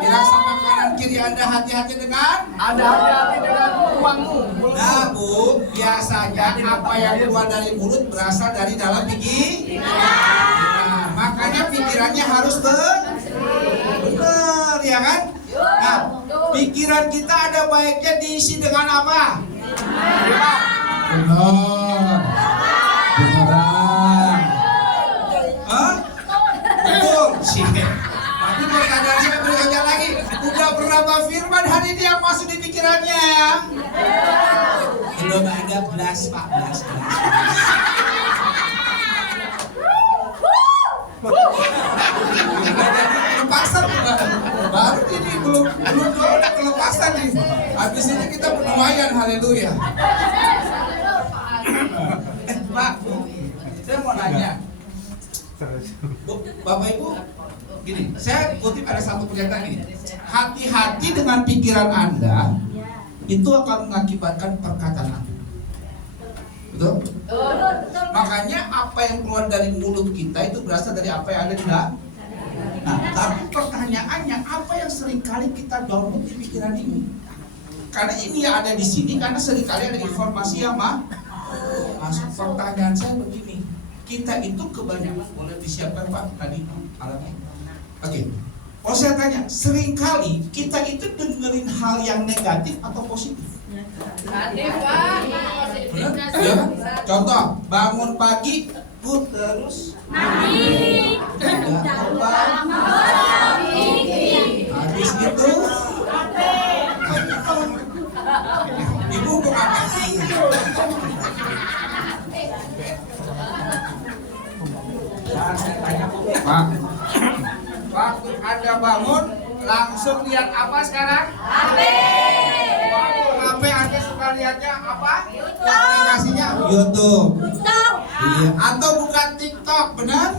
Bilang sama kanan kiri Anda, hati-hati dengan hati-hati dengan uangmu. Nah Bu, biasanya apa yang keluar dari mulut berasal dari dalam pikiran. Nah, makanya pikirannya harus benar, ya kan? Nah, pikiran kita ada baiknya diisi dengan apa? Benar. Beneran. Hah? Betul. Sih. Tapi pertanyaan saya bertanya lagi. Udah berapa firman hari ini yang masuk di pikirannya ya? Belum ada belas, Pak. Belas. Kelepasan baru ini belum ada kelepasan nih. Habis ini kita berdoayan, haleluya. Pak, saya mau nanya. Bu, Bapak Ibu, gini, saya kutip ada satu pernyataan ini. Hati-hati dengan pikiran Anda, itu akan mengakibatkan perkataan Anda. Betul? Makanya apa yang keluar dari mulut kita itu berasal dari apa yang ada di dalam. Nah, tapi pertanyaannya apa yang seringkali kita download di pikiran ini? Karena ini yang ada di sini, karena seringkali ada informasi yang masuk. Pertanyaan saya begini, kita itu kebanyakan boleh disiapkan Pak tadi alatnya. Oke. Kalau saya tanya, seringkali kita itu dengerin hal yang negatif atau positif? Negatif, Pak. Benar? Ya kan? Contoh, bangun pagi, terus Mandi. tidak lupa. Habis itu, Ibu mau ngapain? Pak, waktu Anda bangun, langsung lihat apa sekarang? HP. HP Anda suka lihatnya apa? Aplikasinya YouTube. Iya. Atau buka TikTok, benar?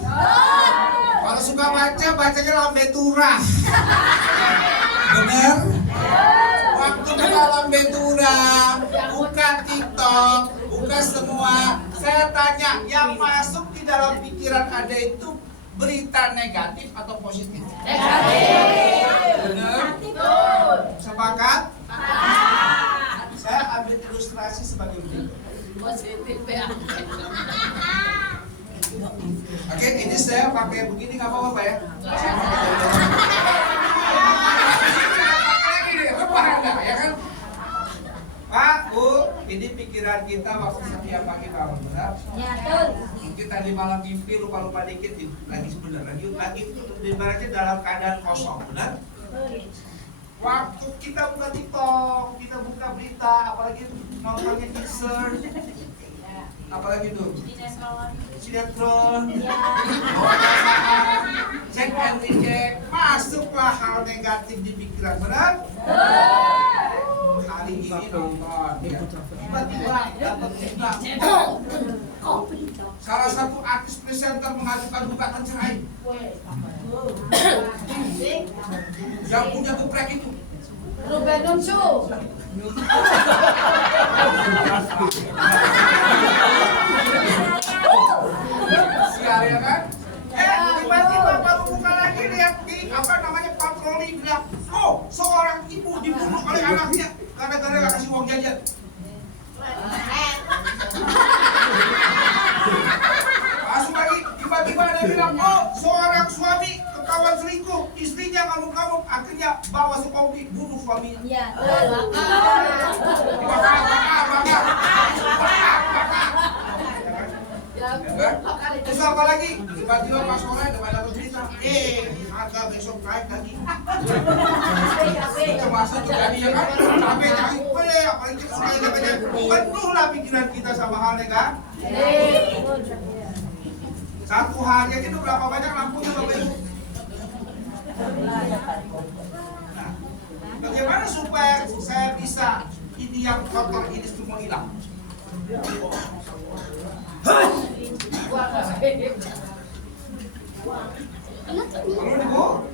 Kalau suka baca, bacanya lambe turah. Benar? Waktu buka lambe turah, buka TikTok, buka semua. Saya tanya, yang masuk di dalam pikiran Anda itu berita negatif atau positif? Negatif. Benar? Sepakat? Saya ambil ilustrasi sebagai berikut. Positif ya. Oke, ini saya pakai begini nggak apa-apa Pak ya? Saya pakai lagi nih, rebah enggak ya kan? Pak, Bu, ini pikiran kita waktu setiap pagi bangun, benar? Ya, betul. Mungkin tadi malam mimpi lupa-lupa dikit, lagi sebentar, lagi ibaratnya dalam keadaan kosong, benar? Waktu kita buka TikTok, kita buka berita, apalagi nontonnya teaser, apalagi tuh sinetron, cek and recheck, masuklah hal negatif di pikiran, benar? Hari ini nonton, ya. Tiba-tiba dapat berita, salah satu artis presenter mengajukan gugatan cerai. Yang punya geprek itu Ruben Onsu. sial ya kan? Tiba-tiba baru buka lagi lihat di apa namanya patroli bilang, oh seorang ibu dibunuh oleh anaknya karena nggak kasih uang jajan. Masuk lagi, tiba-tiba ada bilang, oh seorang suami ketahuan selingkuh, istrinya ngamuk-ngamuk, akhirnya bawa Sukobi bunuh suaminya. Ya, Terus apa lagi? Tiba-tiba pas sore ada berita, harga besok naik lagi. Termasuk terjadi ya kan? Sampai naik, apalagi kita suka penuhlah pikiran kita sama hal negatif. Satu hari aja itu berapa banyak lampunya Bapak Ibu? Nah, bagaimana supaya saya bisa ini yang kotor ini semua semua hilang. Kalau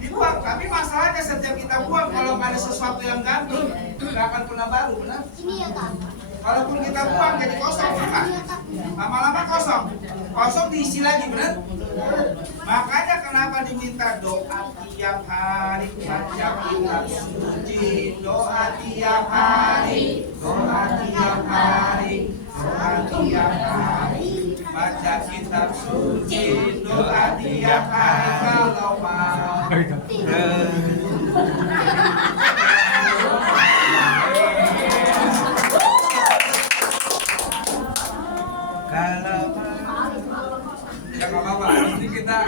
dibuang, tapi masalahnya setiap kita buang, kalau ada sesuatu yang ganti, nggak akan pernah baru, benar? Walaupun kita buang jadi kosong, bukan? Lama-lama kosong, kosong diisi lagi, benar? Makanya kenapa diminta doa tiap hari, baca kitab suci, doa tiap hari, doa tiap hari, doa tiap hari, baca kitab suci, doa tiap hari kalau mau. Ya nggak apa-apa, ini kita.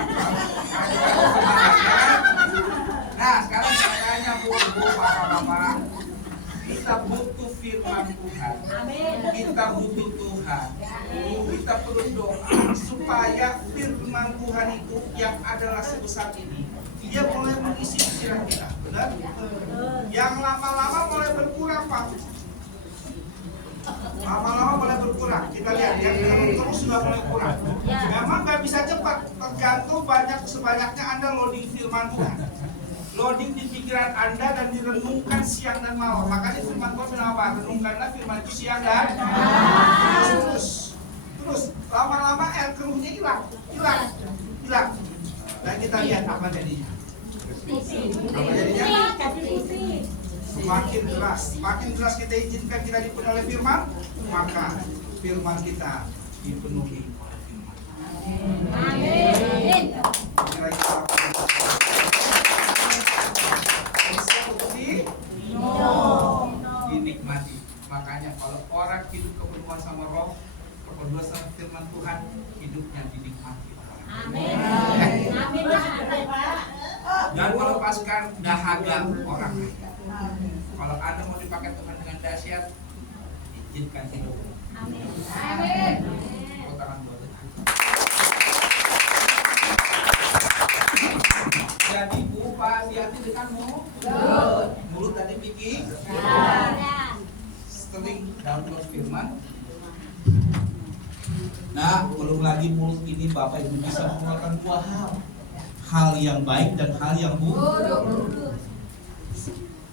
Nah sekarang saya tanya bu, bapak-bapak, kita butuh firman Tuhan, kita butuh Tuhan, kita perlu doa supaya firman Tuhan itu yang adalah sebesar ini, dia mulai mengisi pikiran kita, benar? Yang lama-lama mulai berkurang pak. Lama-lama mulai berkurang. Kita lihat yang terus sudah mulai kurang. Memang nggak bisa cepat, tergantung sebanyaknya Anda loading firman Tuhan, loading di pikiran Anda dan direnungkan siang dan malam. Makanya firman Tuhan bilang apa? Renungkanlah firman itu siang dan terus lama-lama air keruhnya hilang. Dan kita lihat apa jadinya. Semakin deras kita izinkan kita dipenuhi oleh firman, maka firman kita dipenuhi oleh firman. Amin. Dinikmati. Makanya kalau orang hidup kepenuhan sama roh, kepenuhan sama firman Tuhan, hidupnya dinikmati. Amin. Dan melepaskan dahaga orang. Kalau Anda mau dipakai Tuhan dengan dahsyat, izinkan hidup. Amin. Tangan buat Tuhan. Jadi Bu, Pak, hati-hati dengan mulut tadi pikir. Sering download firman. Nah, belum lagi mulut ini Bapak Ibu bisa mengeluarkan dua hal yang baik dan hal yang buruk.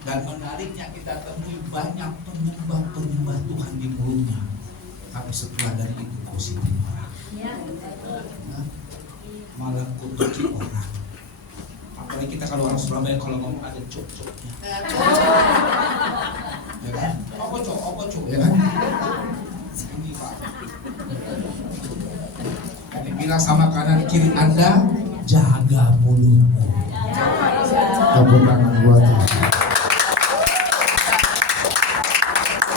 Dan menariknya kita temui banyak penyembah Tuhan di mulutnya, tapi setelah dari itu positif orang, malah kutuki orang. Apalagi kita kalau orang Surabaya kalau ngomong ada cok-coknya, ya kan? Apa cok, ya kan? Ini Pak. Ini bilang sama kanan kiri Anda, jaga mulutmu. Tepuk tangan buat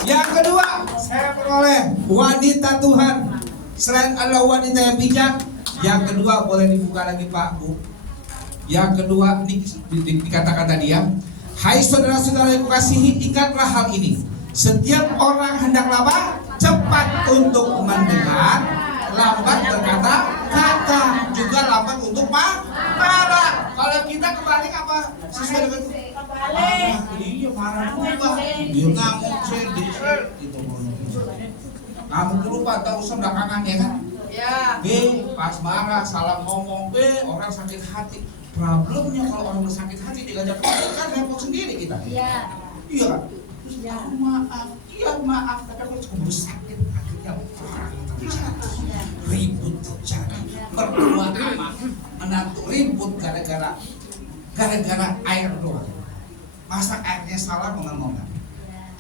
Yang kedua, saya peroleh wanita Tuhan. Selain adalah wanita yang bijak, yang kedua boleh dibuka lagi Pak Bu. Yang kedua dikatakan tadi ya, hai saudara-saudara yang kukasihi, ingatlah hal ini. Setiap orang hendaklah apa? Cepat untuk mendengar, lambat berkata-kata, juga lambat untuk marah. Kalau kita kebalik apa? Sesuai dengan iya marah juga. Dia ngamuk sedih gitu. Kamu lupa tak usah belakangan ya kan? Ya. Pas marah salah ngomong orang sakit hati. Problemnya kalau orang bersakit hati diajak ngomong kan repot sendiri kita. Iya. Iya kan? Maaf, tapi aku cukup sakit hatinya orang ribut terjadi. Mertua anak menantu ribut gara-gara air doang. Masak airnya salah ngomong-ngomong.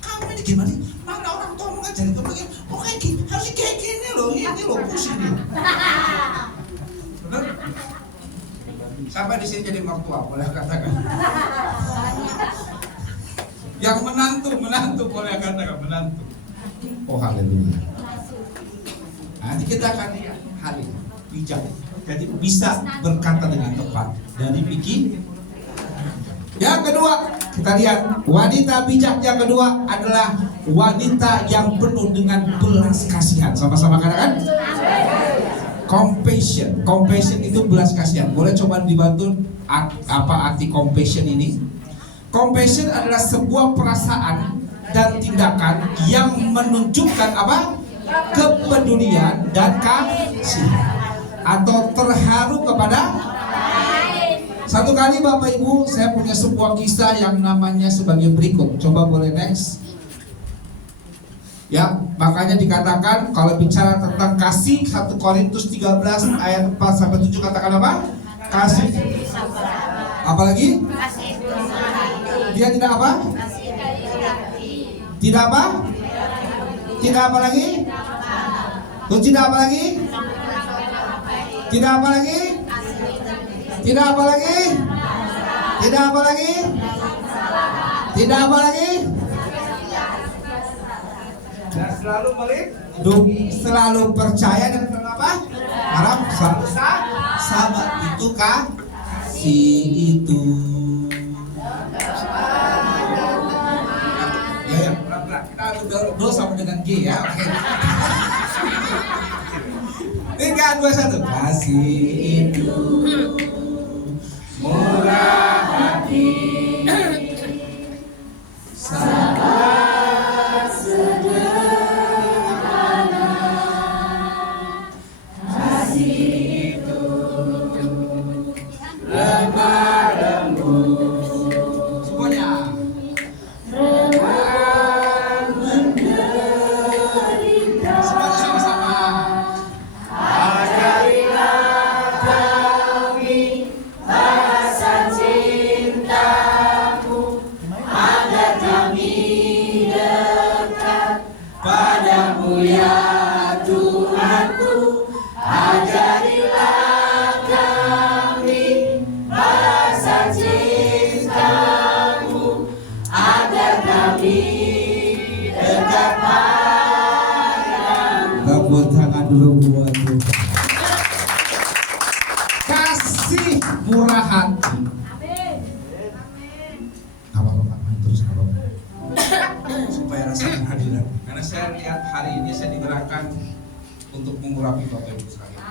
Kamu ini gimana? Mana orang tua mau ngajarin kamu begini? Oh kayak gini, harusnya kayak gini loh. Ini loh pusing nih. Benar? Sampai di sini jadi mertua, boleh katakan. Yang menantu boleh katakan menantu. Oh haleluya. Nanti kita akan lihat hal ini bijak. Jadi bisa berkata dengan tepat dari pikir. Yang kedua, kita lihat wanita bijak yang kedua adalah wanita yang penuh dengan belas kasihan. Sama-sama katakan. Compassion. Compassion itu belas kasihan. Boleh coba dibantu apa arti compassion ini? Compassion adalah sebuah perasaan dan tindakan yang menunjukkan apa? Kepedulian dan kasih, atau terharu kepada. Satu kali Bapak Ibu, saya punya sebuah kisah yang namanya sebagai berikut. Coba boleh next. Ya, makanya dikatakan kalau bicara tentang kasih, 1 Korintus 13 ayat 4-7 katakan apa? Kasih. Apalagi? Dia tidak apa? Tidak apa? Tidak apa lagi? Tuh, tidak apa lagi? Tidak apa lagi? Tidak apa lagi? Tidak apa lagi? Tidak apa lagi? Dan selalu selalu percaya dan selalu apa? Harap selalu sabar. Itu kasih itu. Ya, pelan-pelan. Kita do sama dengan G ya. Oke. 3, 2, 1. Kasih itu murah hati, sabar sederhana, kasih itu lemah lembut. Semuanya. Semuanya sama-sama. Padamu ya Tuhanku, ajarilah kami bahasa cintamu, agar kami dekat padamu. Tepuk tangan dulu buat Tuhan. Kasih murah hati. Apa-apa, terus apa-apa. Supaya rasakan hadirat. Karena saya lihat hari ini saya digerakkan untuk mengurapi Bapak Ibu sekalian.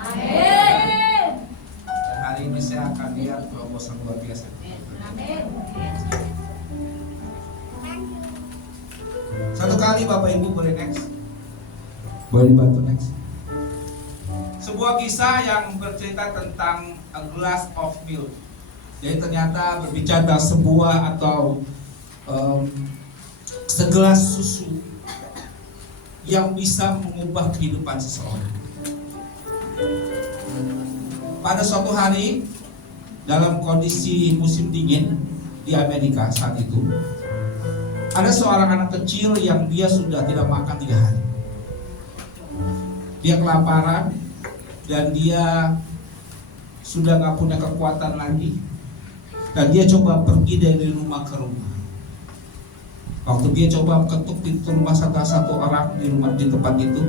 Dan hari ini saya akan lihat terobosan luar biasa. Satu kali Bapak Ibu boleh next. Boleh dibantu next. Sebuah kisah yang bercerita tentang a glass of milk. Jadi ternyata berbicara sebuah atau segelas susu yang bisa mengubah kehidupan seseorang. Pada suatu hari dalam kondisi musim dingin di Amerika saat itu, ada seorang anak kecil yang dia sudah tidak makan 3 hari. Dia kelaparan dan dia sudah gak punya kekuatan lagi. Dan dia coba pergi dari rumah ke rumah. Waktu dia coba ketuk pintu rumah satu orang di rumah di tempat itu,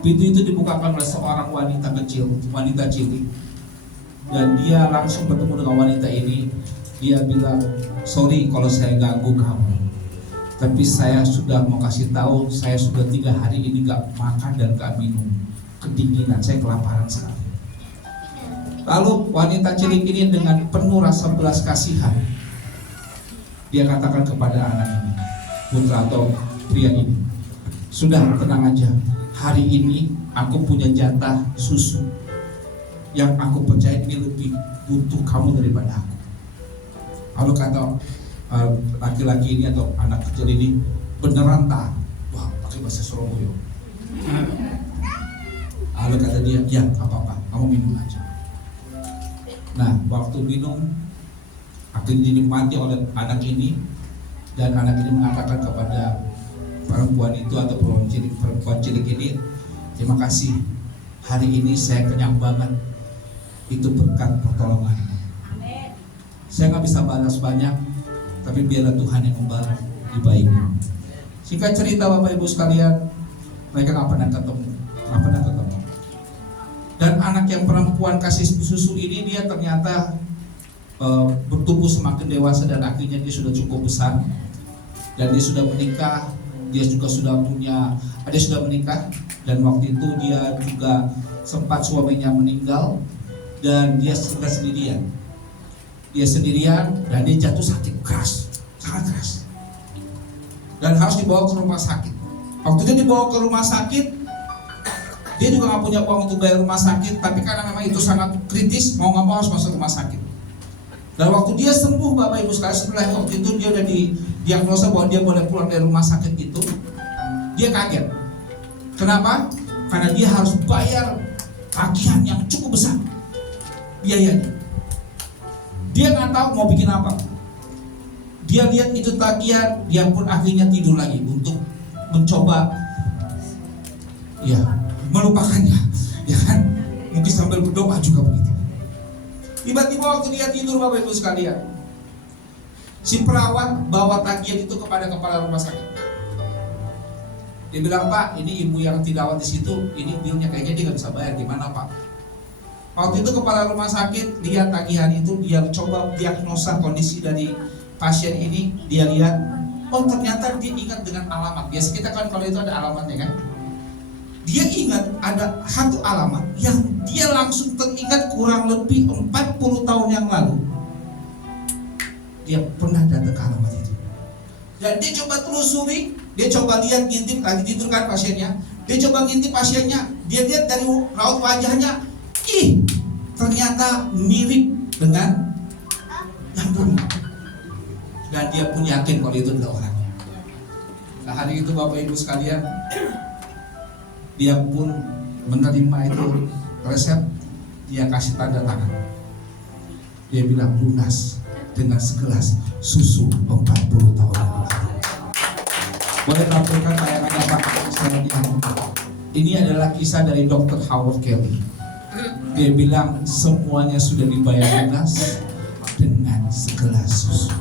pintu itu dibukakan oleh seorang wanita kecil, wanita cilik. Dan dia langsung bertemu dengan wanita ini. Dia bilang, sorry kalau saya ganggu kamu, tapi saya sudah mau kasih tahu, saya sudah 3 hari ini gak makan dan gak minum, kedinginan, saya kelaparan sekali. Lalu wanita cilik ini dengan penuh rasa belas kasihan, dia katakan kepada anak ini, putra atau pria ini, sudah tenang aja, hari ini aku punya jatah susu yang aku percaya ini lebih butuh kamu daripada aku. Lalu kata laki-laki ini atau anak kecil ini, beneran tak? Wah, pakai bahasa Surabaya. Lalu kata dia, ya apa-apa, kamu minum aja. Nah, waktu minum akhirnya dinikmati oleh anak ini, dan anak ini mengatakan kepada perempuan itu atau perempuan cilik ini, terima kasih, hari ini saya kenyang banget, itu berkat pertolongan. Saya nggak bisa balas banyak, tapi biarlah Tuhan yang membalas di baiknya. Singkat cerita Bapak Ibu sekalian, mereka nggak pernah ketemu. Dan anak yang perempuan kasih susu ini, dia ternyata bertumbuh semakin dewasa dan akhirnya dia sudah cukup besar dan dia sudah menikah. Dia sudah menikah, dan waktu itu dia juga sempat suaminya meninggal dan dia sendirian. Dia sendirian dan dia jatuh sakit keras, sangat keras. dan harus dibawa ke rumah sakit. Waktu dia dibawa ke rumah sakit, dia juga nggak punya uang untuk bayar rumah sakit, tapi karena memang itu sangat kritis, mau nggak mau harus masuk rumah sakit. Dan waktu dia sembuh, Bapak Ibu sekalian, setelah waktu itu dia udah didiagnosa bahwa dia boleh pulang dari rumah sakit itu, dia kaget. Kenapa? Karena dia harus bayar tagihan yang cukup besar biayanya. Dia nggak tahu mau bikin apa. Dia lihat itu tagihan, dia pun akhirnya tidur lagi untuk mencoba ya melupakannya, ya kan? Mungkin sambil berdoa juga begitu. Tiba-tiba waktu dia tidur, Bapak Ibu sekalian, si perawat bawa tagihan itu kepada kepala rumah sakit. Dia bilang, Pak, ini ibu yang dirawat di situ, ini bilnya kayaknya dia nggak bisa bayar, gimana Pak? Waktu itu kepala rumah sakit lihat tagihan itu, dia coba diagnosa kondisi dari pasien ini, dia lihat, oh ternyata dia ingat dengan alamat. Biasa kita kan kalau itu ada alamatnya kan? Dia ingat ada satu alamat yang dia langsung teringat kurang lebih 40 tahun yang lalu. Dia pernah datang ke alamat itu. Dan dia coba telusuri, dia coba lihat, ngintip, lagi tidur kan pasiennya. Dia coba ngintip pasiennya, dia lihat dari raut wajahnya, ternyata mirip dengan yang dulu. Dan dia pun yakin kalau itu adalah orangnya. Nah, hari itu Bapak Ibu sekalian, dia pun menerima itu resep, dia kasih tanda tangan. Dia bilang lunas dengan segelas susu 40 tahun yang lalu. Boleh tampilkan tayangannya Pak? Ini adalah kisah dari Dr. Howard Kelly. Dia bilang semuanya sudah dibayar lunas dengan segelas susu.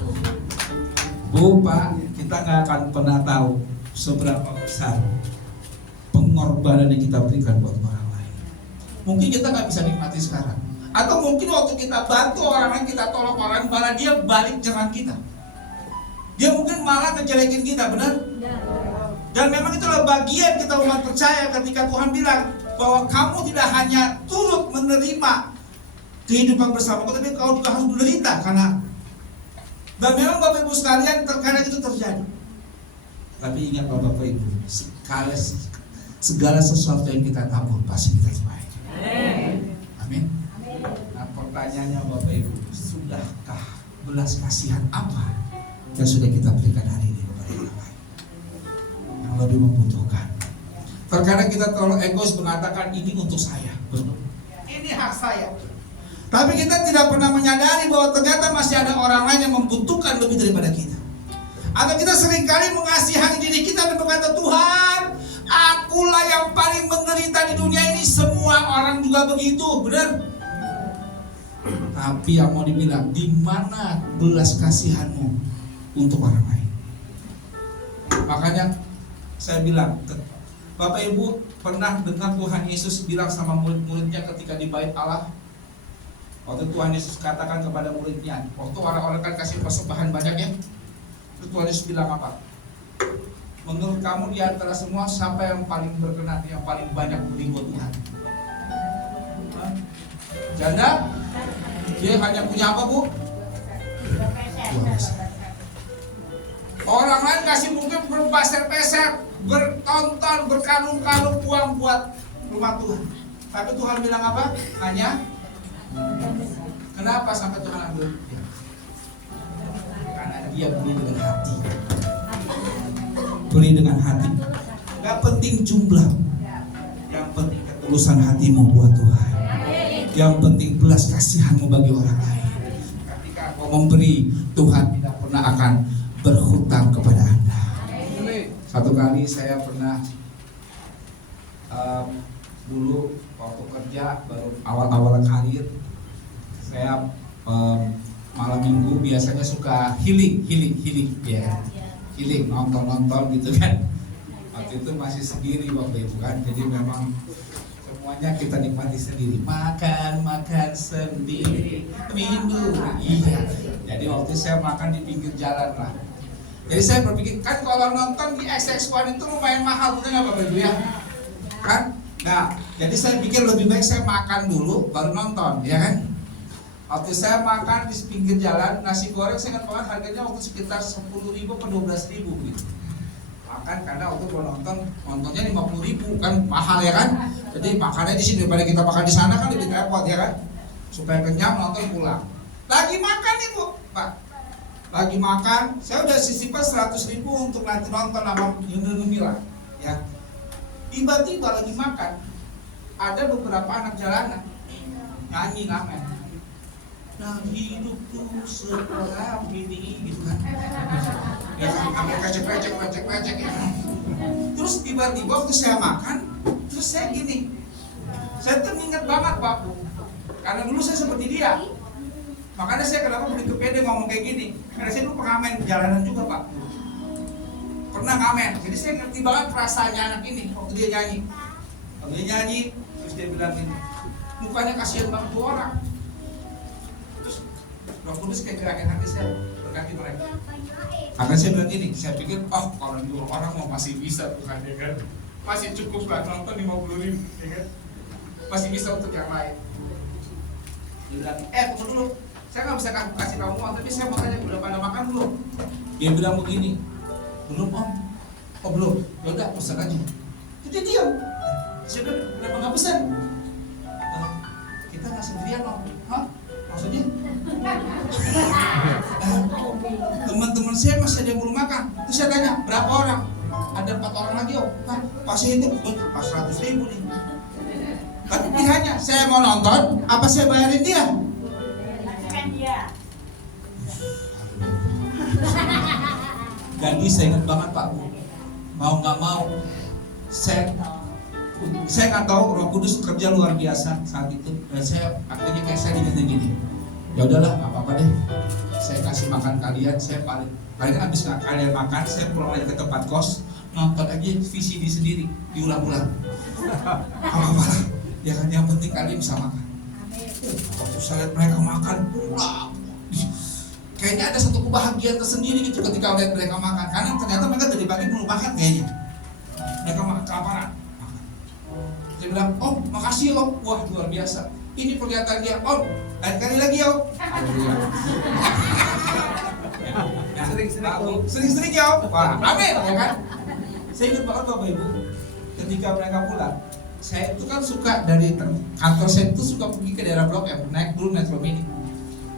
Bu, Pak, kita nggak akan pernah tahu seberapa besar pengorbanan yang kita berikan buat orang lain. Mungkin kita nggak bisa nikmati sekarang, atau mungkin waktu kita bantu orang lain, kita tolong orang, malah dia balik nyerang kita. Dia mungkin malah ngejelekin kita, benar? Dan memang itulah bagian kita umat percaya ketika Tuhan bilang bahwa kamu tidak hanya turut menerima kehidupan bersamaku, tapi kau juga harus menderita karena. Dan memang Bapak Ibu sekalian terkadang itu terjadi. Tapi ingat Bapak Ibu, segala sesuatu yang kita tabur pasti kita tuai. Amin. Nah, pertanyaannya Bapak Ibu, sudahkah belas kasihan apa yang sudah kita berikan hari ini kepada orang lain yang lebih membutuhkan? Terkadang kita terlalu egois mengatakan ini untuk saya, ini hak saya. Tapi kita tidak pernah menyadari bahwa ternyata masih ada orang lain yang membutuhkan lebih daripada kita. Atau kita seringkali mengasihani diri kita dan berkata, Tuhan, akulah yang paling menderita di dunia ini, semua orang juga begitu, benar? Tapi yang mau dibilang, di mana belas kasihanmu untuk orang lain? Makanya saya bilang, Bapak Ibu pernah dengar Tuhan Yesus bilang sama murid-muridnya ketika di bait Allah? Waktu Tuhan Yesus katakan kepada muridnya, waktu orang-orang kan kasih persembahan banyak ya, Tuhan Yesus bilang apa? Menurut kamu di antara semua siapa yang paling berkenan, yang paling banyak beri buat Tuhan? Janda? Dia hanya punya apa, Bu? 2 peser. Orang lain kasih mungkin berpeser-peser, bertonton, berkalung-kalung uang buat rumah Tuhan. Tapi Tuhan bilang apa? Hanya. Kenapa sampai Tuhan ambil? Karena dia beri dengan hati. Beri dengan hati. Gak penting jumlah, yang penting ketulusan hatimu buat Tuhan. Yang penting belas kasihanmu bagi orang lain. Ketika kau memberi, Tuhan tidak pernah akan berhutang kepada Anda. Satu kali saya pernah dulu waktu kerja baru awal-awal karir, saya malam minggu biasanya suka healing ya, healing nonton gitu kan. Waktu itu masih sendiri Bapak Ibu kan, jadi memang semuanya kita nikmati sendiri, makan sendiri, minum, iya. Jadi waktu saya makan di pinggir jalan lah. Jadi saya berpikir, kan kalau nonton di XX1 itu lumayan mahal, betul nggak Bapak Ibu ya? Kan? Nah, jadi saya pikir lebih baik saya makan dulu, baru nonton, ya kan? Waktu saya makan di pinggir jalan, nasi goreng saya ingat banget harganya waktu sekitar 10.000 ke 12.000 gitu. makan karena waktu gua nontonnya 50.000 kan mahal ya kan. Jadi makannya di sini daripada kita makan di sana kan lebih repot ya kan. Supaya kenyang nonton pulang. Lagi makan ibu, Pak. Lagi makan, saya udah sisipkan 100.000 untuk nanti nonton sama Yunus Mila, ya. Tiba-tiba lagi makan, ada beberapa anak jalanan nyanyi ngamen. Nah hidupku seperti ini gitu kan. Ya sampai kecek ya. Terus tiba-tiba waktu saya makan, terus saya gini, saya teringat banget Pak Bu, karena dulu saya seperti dia. Makanya saya kenapa begitu pede ngomong kayak gini, karena saya dulu pengamen jalanan juga Pak, pernah ngamen. Jadi saya ngerti banget perasaannya anak ini waktu dia nyanyi. Waktu dia nyanyi, terus dia bilang ini, mukanya kasihan banget tuh orang. Terus Roh Kudus kayak gerakin hati saya, berkati mereka. Akhirnya saya bilang ini, saya pikir, oh kalau dulu orang mau masih bisa tuh kan, ya kan? Masih cukup lah nonton 50.000, ya kan? Masih bisa untuk yang lain. Dia bilang, tunggu dulu, saya nggak bisa kasih kamu uang, tapi saya mau tanya udah pada makan belum? Dia bilang begini, belum om. Oh belum, yaudah pesan aja. Jadi diam. Saya bilang, kenapa nggak pesan? Kita nggak sendirian om. Hah? Maksudnya? Teman-teman saya masih ada yang belum makan. Terus saya tanya, berapa orang? Ada 4 orang lagi om. Nah, pas itu pas 100.000 nih. Tapi pilihannya, saya mau nonton, apa saya bayarin dia? Jadi saya ingat banget Pak Bu, mau nggak mau, saya nggak tahu Roh Kudus kerja luar biasa saat itu. Dan saya akhirnya kayak saya ingatnya gini, ya udahlah nggak apa-apa deh, saya kasih makan kalian, saya paling habis nggak kalian makan, saya pulang lagi ke tempat kos, nonton aja VCD sendiri, diulang-ulang. Apa-apa lah, ya kan yang penting kalian bisa makan. Waktu saya lihat mereka makan, pulang. Kayaknya ada satu kebahagiaan tersendiri gitu ketika lihat mereka makan, karena ternyata mereka dari pagi belum makan kayaknya. Mereka makan kelaparan. Saya bilang, om makasih om, wah luar biasa. Ini perlihatkan dia, om, lain kali lagi om. Sering-sering ya om. Wah, amin ya kan. Saya ingat banget Bapak Ibu, ketika mereka pulang, saya itu kan suka dari kantor saya itu suka pergi ke daerah Blok M, naik dulu Metro Mini.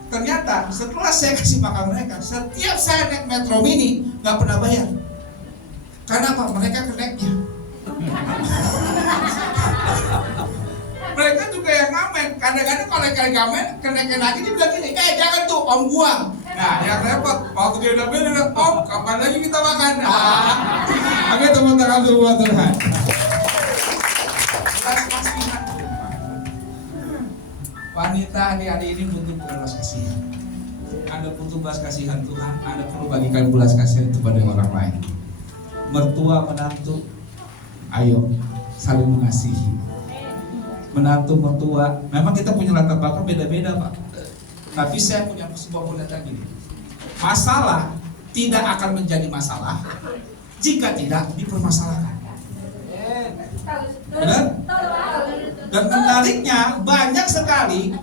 Ternyata setelah saya kasih makan mereka, setiap saya naik Metro Mini nggak pernah bayar. Karena apa? Mereka keneknya. Mereka juga yang ngamen. Kadang-kadang kalau kali ngamen, keneknya lagi dia bilang gini, jangan tuh om buang. Nah yang repot, waktu dia udah bilang, om kapan lagi kita makan? Oke teman tangan dulu buat Tuhan. Wanita hari ini butuh belas kasihan. Anda butuh belas kasihan Tuhan. Anda perlu bagikan belas kasihan itu pada orang lain. Mertua, menantu, ayo saling mengasihi. Menantu, mertua, memang kita punya latar belakang beda-beda Pak. Tapi saya punya sebuah pernyataan gini. Masalah tidak akan menjadi masalah jika tidak dipermasalahkan. Benar? Dan menariknya banyak sekali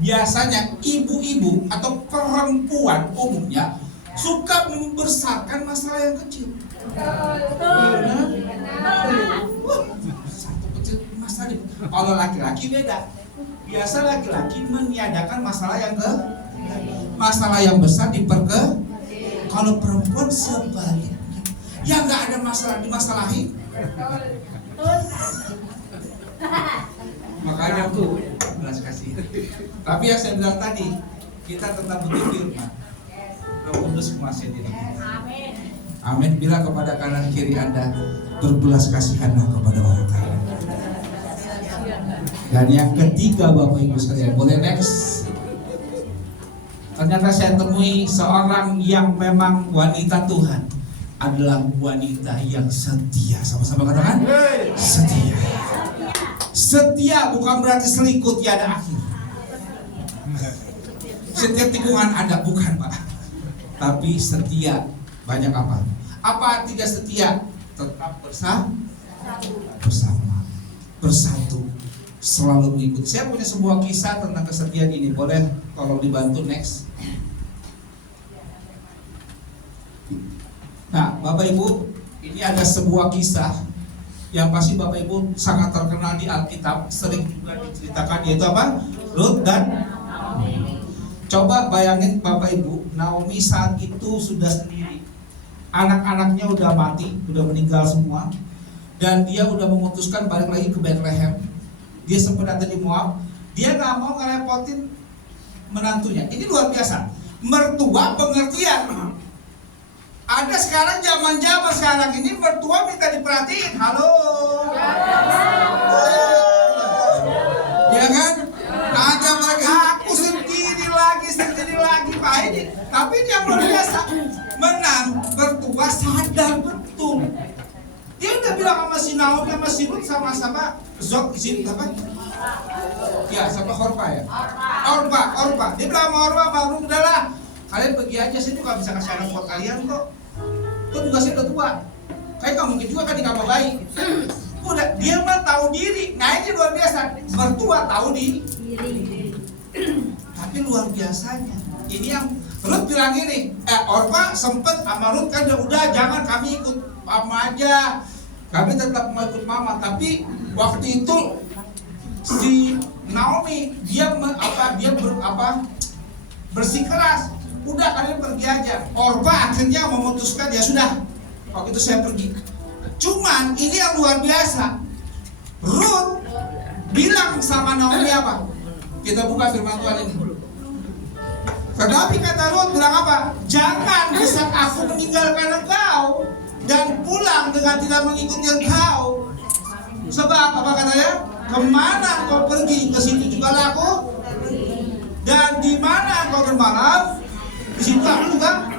biasanya ibu-ibu atau perempuan umumnya suka membesarkan masalah yang kecil. Satu kecil masalah. Kalau laki-laki beda. Biasa laki-laki meniadakan masalah yang besar diperke. Kalau perempuan sebaliknya, ya nggak ada masalah dimasalahin. Makanya tuh belas kasih. Tapi yang saya bilang tadi, kita tetap butuh firman. Roh Kudus menguasai diri kita. Amin. Bila kepada kanan kiri Anda, berbelas kasihanlah kepada orang lain. Dan yang ketiga Bapak Ibu sekalian, boleh next. Ternyata saya temui seorang yang memang wanita Tuhan, adalah wanita yang setia. Sama-sama katakan, setia. Setia bukan berarti selingkuh tiada akhir. Setiap tikungan ada, bukan Pak. Tapi setia banyak apa? Apa artinya setia? Tetap bersama, bersatu, selalu mengikuti. Saya punya sebuah kisah tentang kesetiaan ini. Boleh tolong dibantu next. Nah, Bapak Ibu, Ini ada sebuah kisah yang pasti Bapak Ibu sangat terkenal di Alkitab, sering juga diceritakan, yaitu apa? Rut dan coba bayangin Bapak Ibu, Naomi saat itu sudah sendiri. Anak-anaknya udah mati, udah meninggal semua. Dan dia udah memutuskan balik lagi ke Bethlehem. Dia sempat datang di Moab. Dia gak mau ngerepotin menantunya. Ini luar biasa. Mertua pengertian. Ada sekarang zaman-zaman sekarang ini mertua minta diperhatiin. Halo. Ya kan? Ada lagi aku sendiri lagi Pak ini. Tapi dia luar biasa. Mertua sadar betul. Dia udah bilang sama si Naomi sama si Rut sama-sama Zok izin apa? Ya sama Orpa ya. Orpa. Dia bilang sama Orpa, udahlah. Kalian pergi aja, saya tuh gak bisa kasih anak buat kalian kok. Tuh juga saya udah tua. Kayak gak mungkin juga kan nikah baik. Udah, dia mah tahu diri. Nah ini luar biasa. Mertua tahu diri. Tapi luar biasanya. Ini yang Rut bilang ini. Orpa sempet sama Rut kan udah jangan kami ikut mama aja. Kami tetap mau ikut mama. Tapi waktu itu si Naomi dia bersikeras. Udah kalian pergi aja. Orpa akhirnya memutuskan ya sudah. Waktu itu saya pergi. Cuman ini yang luar biasa. Rut bilang sama Naomi apa? Kita buka firman Tuhan ini. Tetapi kata Rut bilang apa? Jangan bisa aku meninggalkan engkau dan pulang dengan tidak mengikuti engkau. Sebab apa katanya? Kemana kau pergi, ke situ juga aku. Dan di mana kau bermalam, di situ aku juga.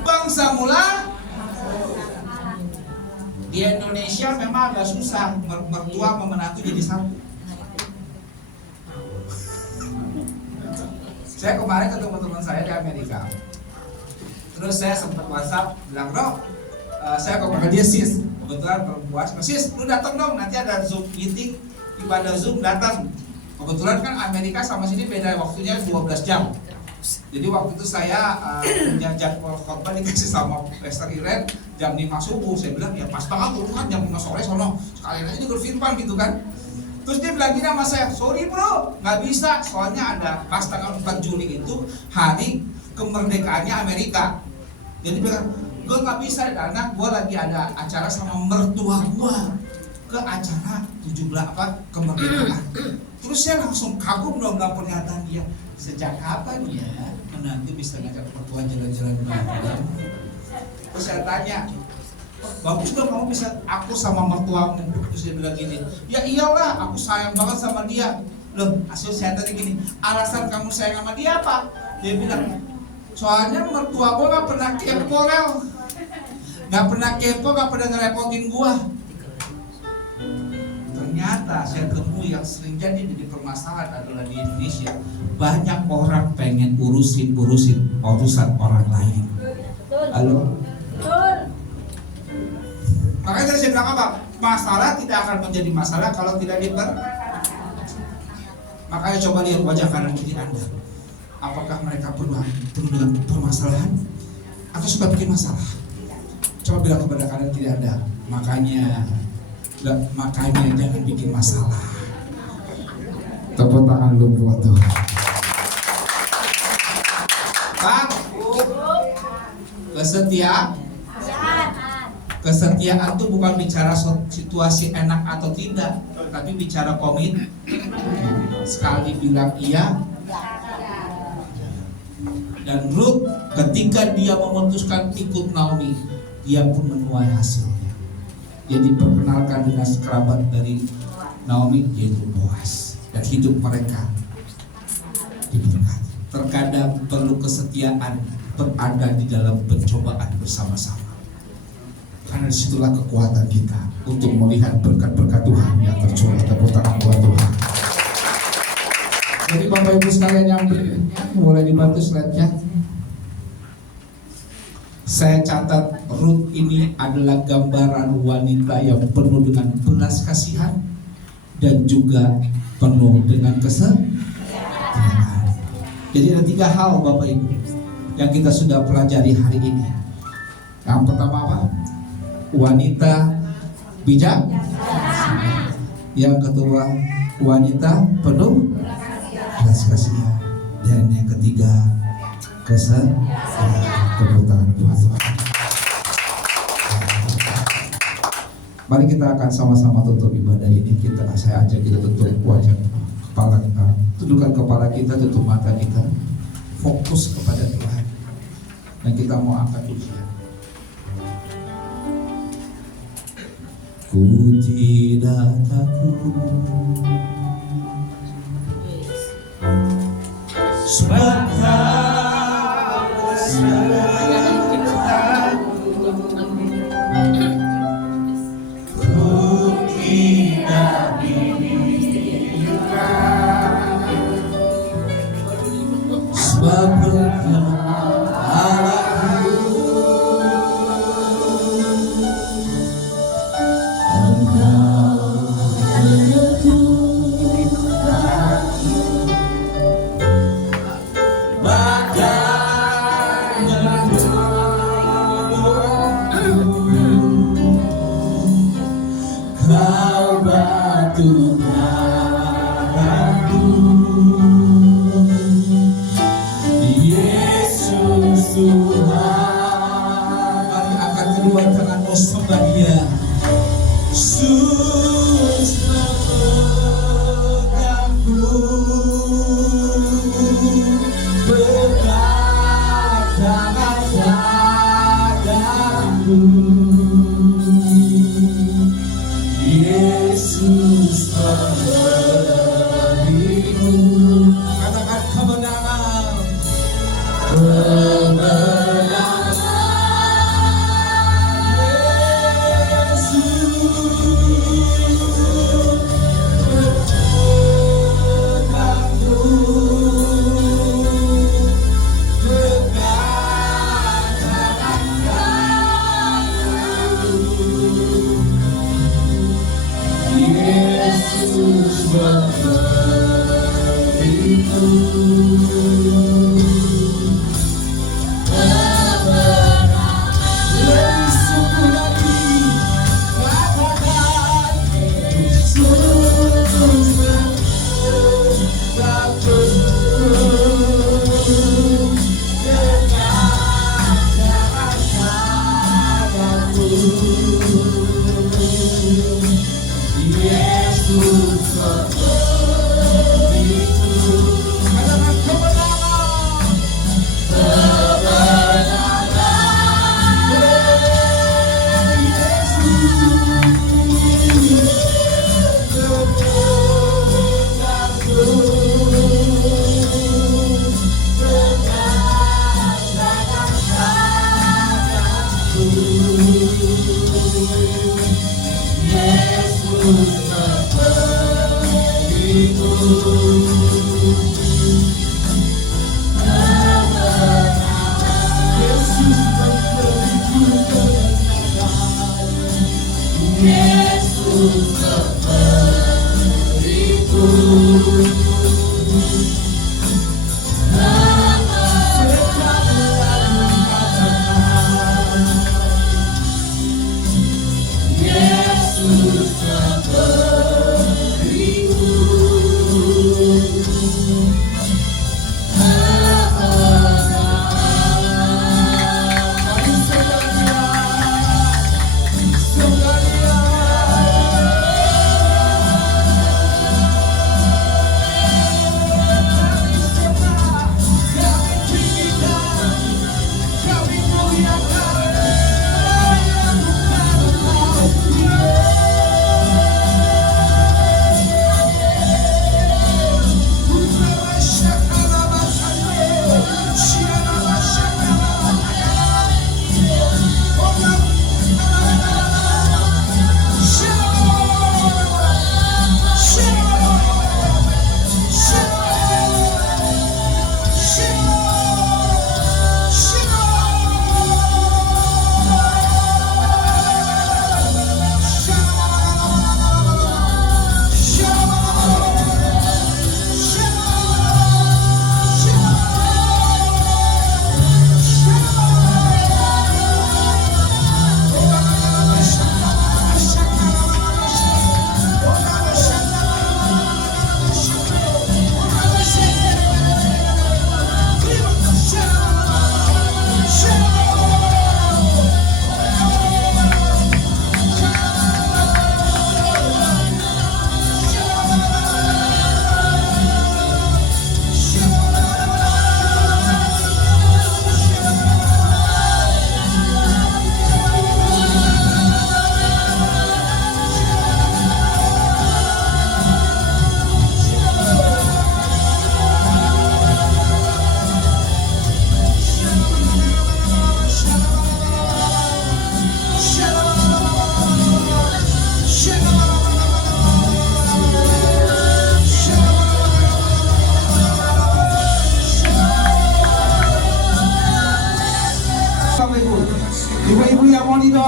Bangsa mula di Indonesia memang agak susah mertua sama menantu jadi satu. Saya kemarin ketemu teman saya di Amerika. Terus saya sempat WhatsApp bilang, "Bro, saya kok ke dia sis, kebetulan perempuan, sis, lu datang dong, nanti ada Zoom meeting, ibadah Zoom datang." Kebetulan kan Amerika sama sini beda waktunya 12 jam. Jadi waktu itu saya punya jadwal khotbah dikasih sama Pastor Iren jam 5 subuh. Saya bilang ya pas banget tuh kan jam 5 sore sono, sekalian aja berfirman gitu kan. Terus dia bilang gini sama saya, "Sorry bro, nggak bisa, soalnya ada pas tanggal 4 Juli itu hari kemerdekaannya Amerika." Jadi bilang, "Gue nggak bisa karena gue lagi ada acara sama mertua gue ke acara 17 kemerdekaan." Terus saya langsung kagum dong dengan pernyataan dia. Sejak kapan ya menantu bisa ngajak mertua jalan-jalan bareng? Terus saya tanya, "Bagus dong kamu bisa aku sama mertuamu." Terus dia bilang gini, "Ya iyalah, aku sayang banget sama dia." Loh, asal saya tadi gini, "Alasan kamu sayang sama dia apa?" Dia bilang, "Soalnya mertua gua gak pernah kepo, Rel. Gak pernah kepo, gak pernah ngerepotin gua." Ternyata saya temui yang sering jadi permasalahan adalah di Indonesia banyak orang pengen urusin urusan orang lain. Halo? Makanya tadi saya bilang apa? Masalah tidak akan menjadi masalah kalau tidak Makanya coba lihat wajah kanan kiri Anda. Apakah mereka penuh dengan permasalahan atau suka bikin masalah? Coba bilang kepada kanan kiri Anda, makanya jangan bikin masalah. Tepuk tangan lu buat Tuhan. Pak, kesetiaan itu bukan bicara situasi enak atau tidak, tapi bicara komit. Sekali bilang iya. Dan Rut ketika dia memutuskan ikut Naomi, dia pun menuai hasilnya. Dia diperkenalkan dengan kerabat dari Naomi, yaitu Boaz, dan hidup mereka diberkati. Terkadang perlu kesetiaan berada di dalam pencobaan bersama-sama, karena disitulah kekuatan kita untuk melihat berkat-berkat Tuhan yang tercurah. Tepuk tangan buat Tuhan. Jadi Bapak Ibu sekalian yang boleh dibantu slide-nya. Saya catat Rut ini adalah gambaran wanita yang penuh dengan belas kasihan dan juga penuh dengan kesetiaan. Jadi ada 3 hal Bapak Ibu yang kita sudah pelajari hari ini. Yang pertama apa? wanita bijak. Yang kedua, wanita penuh belas kasihan. Dan yang ketiga, kesetiaan. Tepuk tangan buat Tuhan. Mari kita akan sama-sama tutup ibadah ini. Saya ajak kita tutup wajah kepala kita, tundukkan kepala kita, tutup mata kita, fokus kepada Tuhan. Dan kita mau angkat pujian. Ku tidak takut, sebab Kau sebab Engkau Allahku, Engkau meneguhkanku, bahkan menuntutku. Kau batu karangku, Yesus Tuhan. Mari angkat kedua tanganmu, sembah Dia. Yesus memegangku, pegang tangan padaku. Yesus memberiku, katakan kemenangan. Kemenangan Yesus memegangku, pegang tangan kananku. Yesus memberiku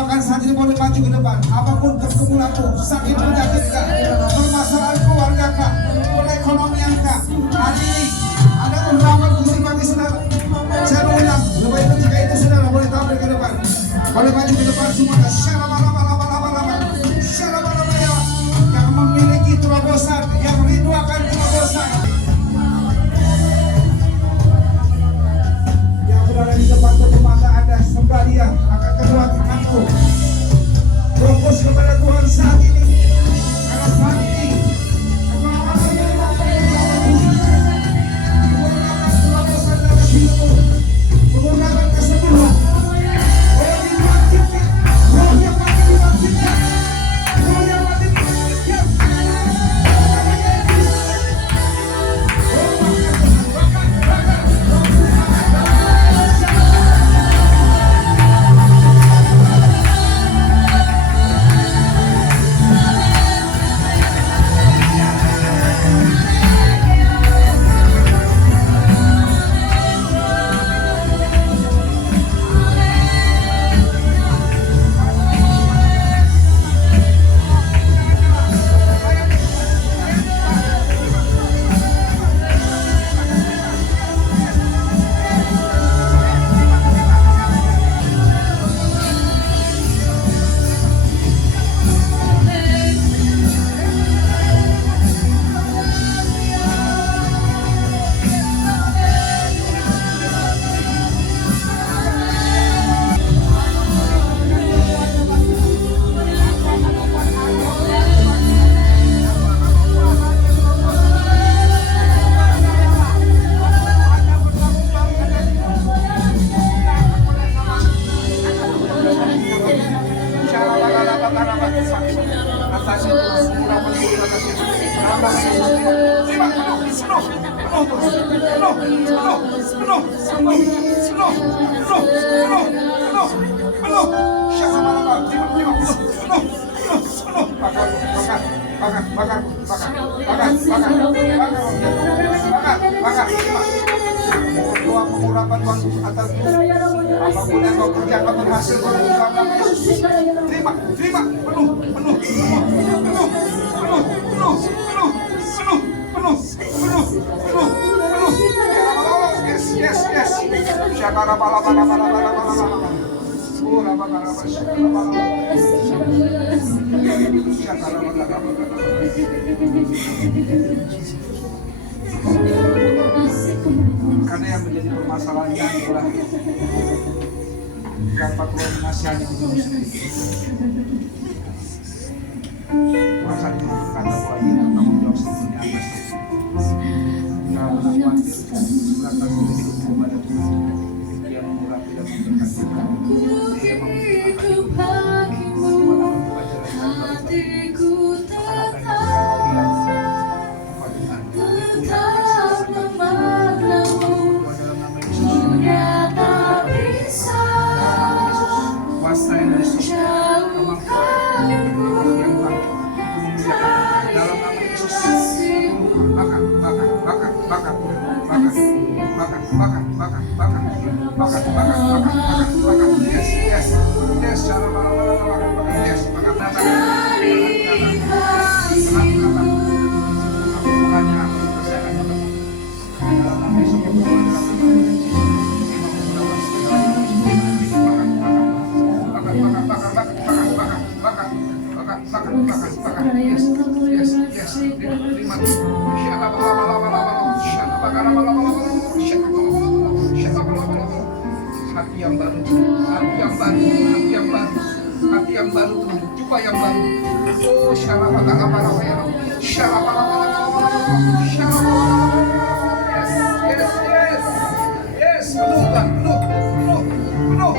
doakan saat ini boleh maju ke depan. Apapun pergumulanmu, sakit penyakit kah, permasalahan keluarga kah, perekonomian kah, hari ini ada urapan khusus bagi saudara. Saya mengulang, lebih ketika itu saudara boleh tampil ke depan, boleh maju ke depan semuanya. Syarabalabalabalabalabalabala. Yang memiliki terobosan, yang rindu akan terobosan, yang berada di depan mata Anda, sembah Dia akan kedua tanganku. Fokus kepada Tuhan saat ini, karena saat ini terobosan dalam hidupmu, menggunakan kesembuhan. Oh, dibangkitkan, oh, yang mati dibangkitkan, oh, yang mati dibangkitkan. Doa pengurapan Tuhan atasmu. Apapun yang kau kerjakan berhasil dalam nama Yesus. Terima, penuh. Yes. Karena yang menjadi permasalahannya adalah berapa Tuhan mengasihani hidupmu sendiri. Tuhan saat ini berkata bahwa Dia bertanggung jawab sepenuhnya atas kamu khawatir atas hidupmu kepada Tuhan. Dia mengurapi dan memberkati kamu. Dia memberkati hati yang baru, jubah yang baru. Oh, yes, penuh, penuh.